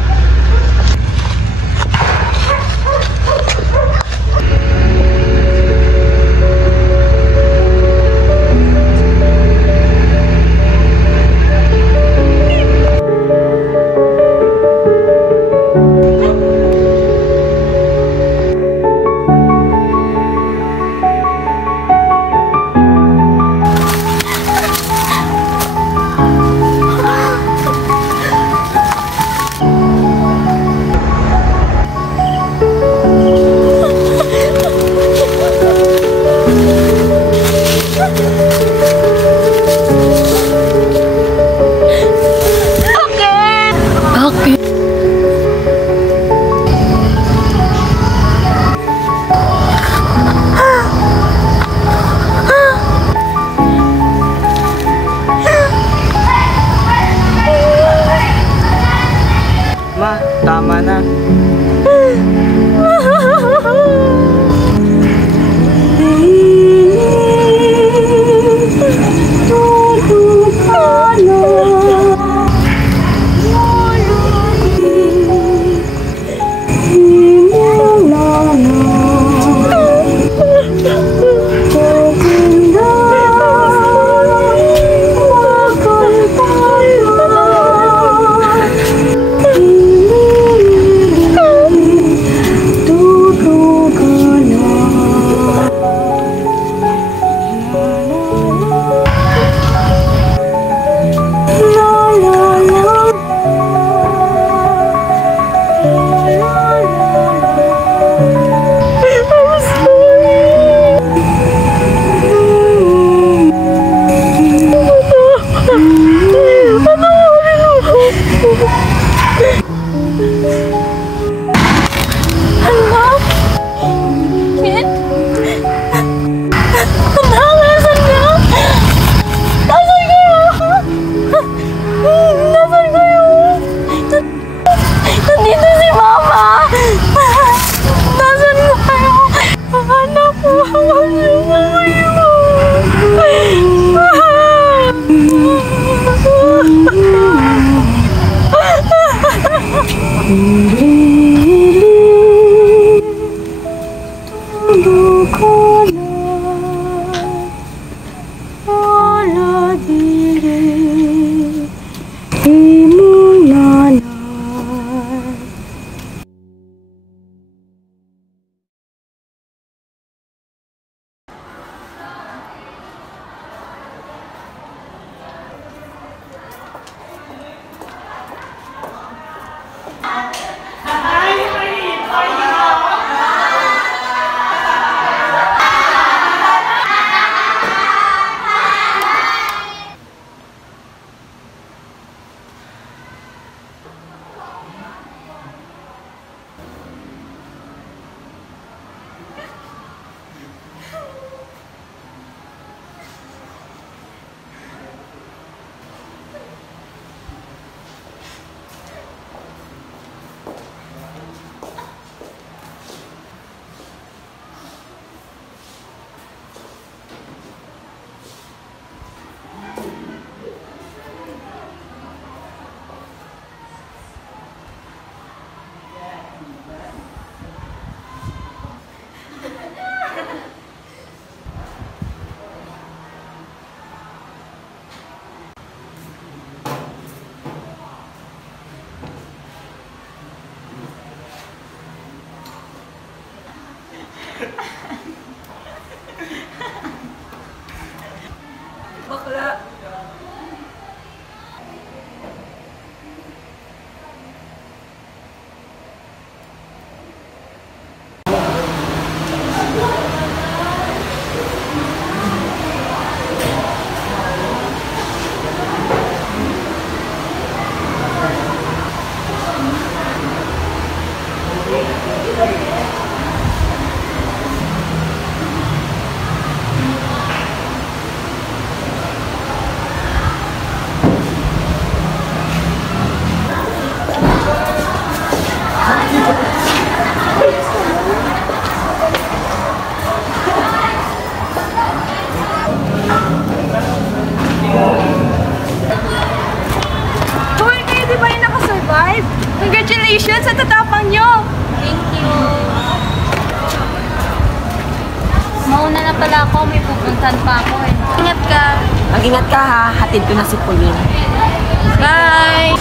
Hoy, kayo di ba yung nakasurvive? Congratulations sa tatapang nyo! Thank you. Mauna na pala ako, may pupuntahan pa ako eh. Ingat ka. Mag-ingat ka ha, hatid ko na si Pauline. Bye!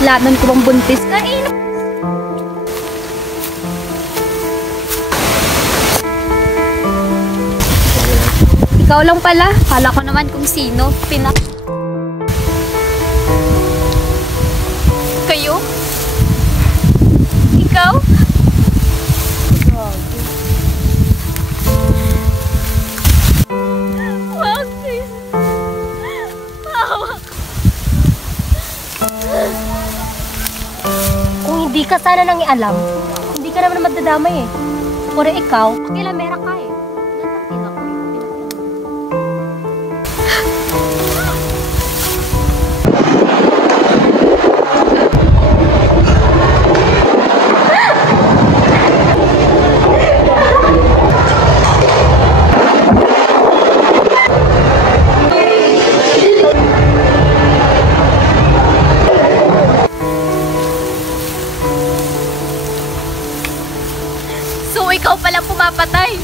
Laman ko bang buntis na Ikaw lang pala. Kala ko naman kung sino. Kayo? Ikaw? Bakit? Maawa ka. Kung hindi ka sana nang ialam, hindi ka naman madadamay eh. Pero ikaw, pakilamera ka eh. Yan ang So, ikaw pala pumapatay.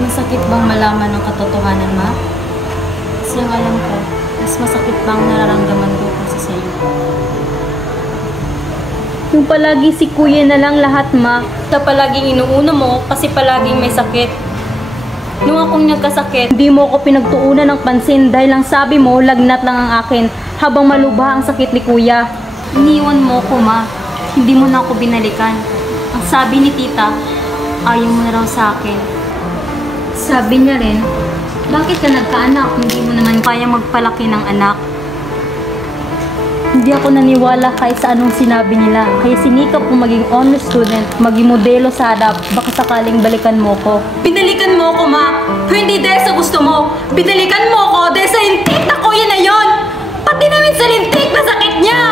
Masakit bang malaman ng katotohanan, Ma? Kasi ang alam ko, mas masakit bang nararamdaman ko kasi sa iyo. Yung palagi si kuya na lang lahat, Ma. Sa palaging inuuna mo kasi palaging may sakit. Nung akong nagkasakit, hindi mo ako pinagtuunan ng pansin dahil lang sabi mo, lagnat lang ang akin habang malubha ang sakit ni kuya. Iniwan mo ko, Ma. Hindi mo na ako binalikan. Ang sabi ni tita, ayaw mo na raw sa akin. Sabi niya rin, bakit ka nagkaanak? Hindi mo naman kaya magpalaki ng anak. Hindi ako naniwala kahit sa anong sinabi nila. Kaya sinikap kong maging honor student, maging modelo sa harap, baka sakaling balikan mo ko. Binalikan mo ko, Ma! Pero hindi dahil sa gusto mo. Binalikan mo ko dahil sa lintik na kuya na yon. Pati namin sa lintik na sakit niya!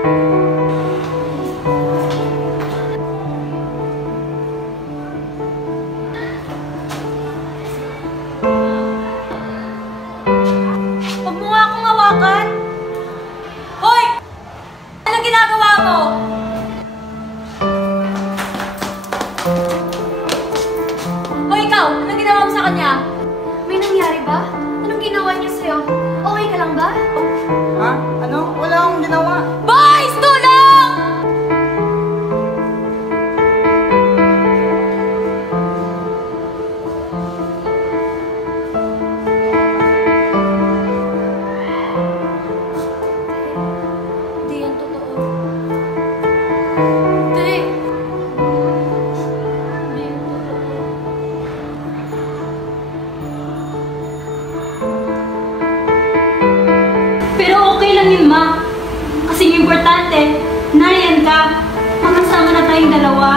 Huwag mo nga akong hawakan! Hoy! Anong ginagawa mo? Hoy, ikaw! Anong ginawa mo sa kanya? May nangyari ba? Anong ginawa niya sa'yo? Okay ka lang ba? Ha? Ano? Wala akong ginawa. Boys! Tulong! Hindi yan totoo. Hindi. Hindi yan totoo. Pero okay lang yun, Ma. Kasi yung importante, nariyan ka. Magkasama na tayong dalawa.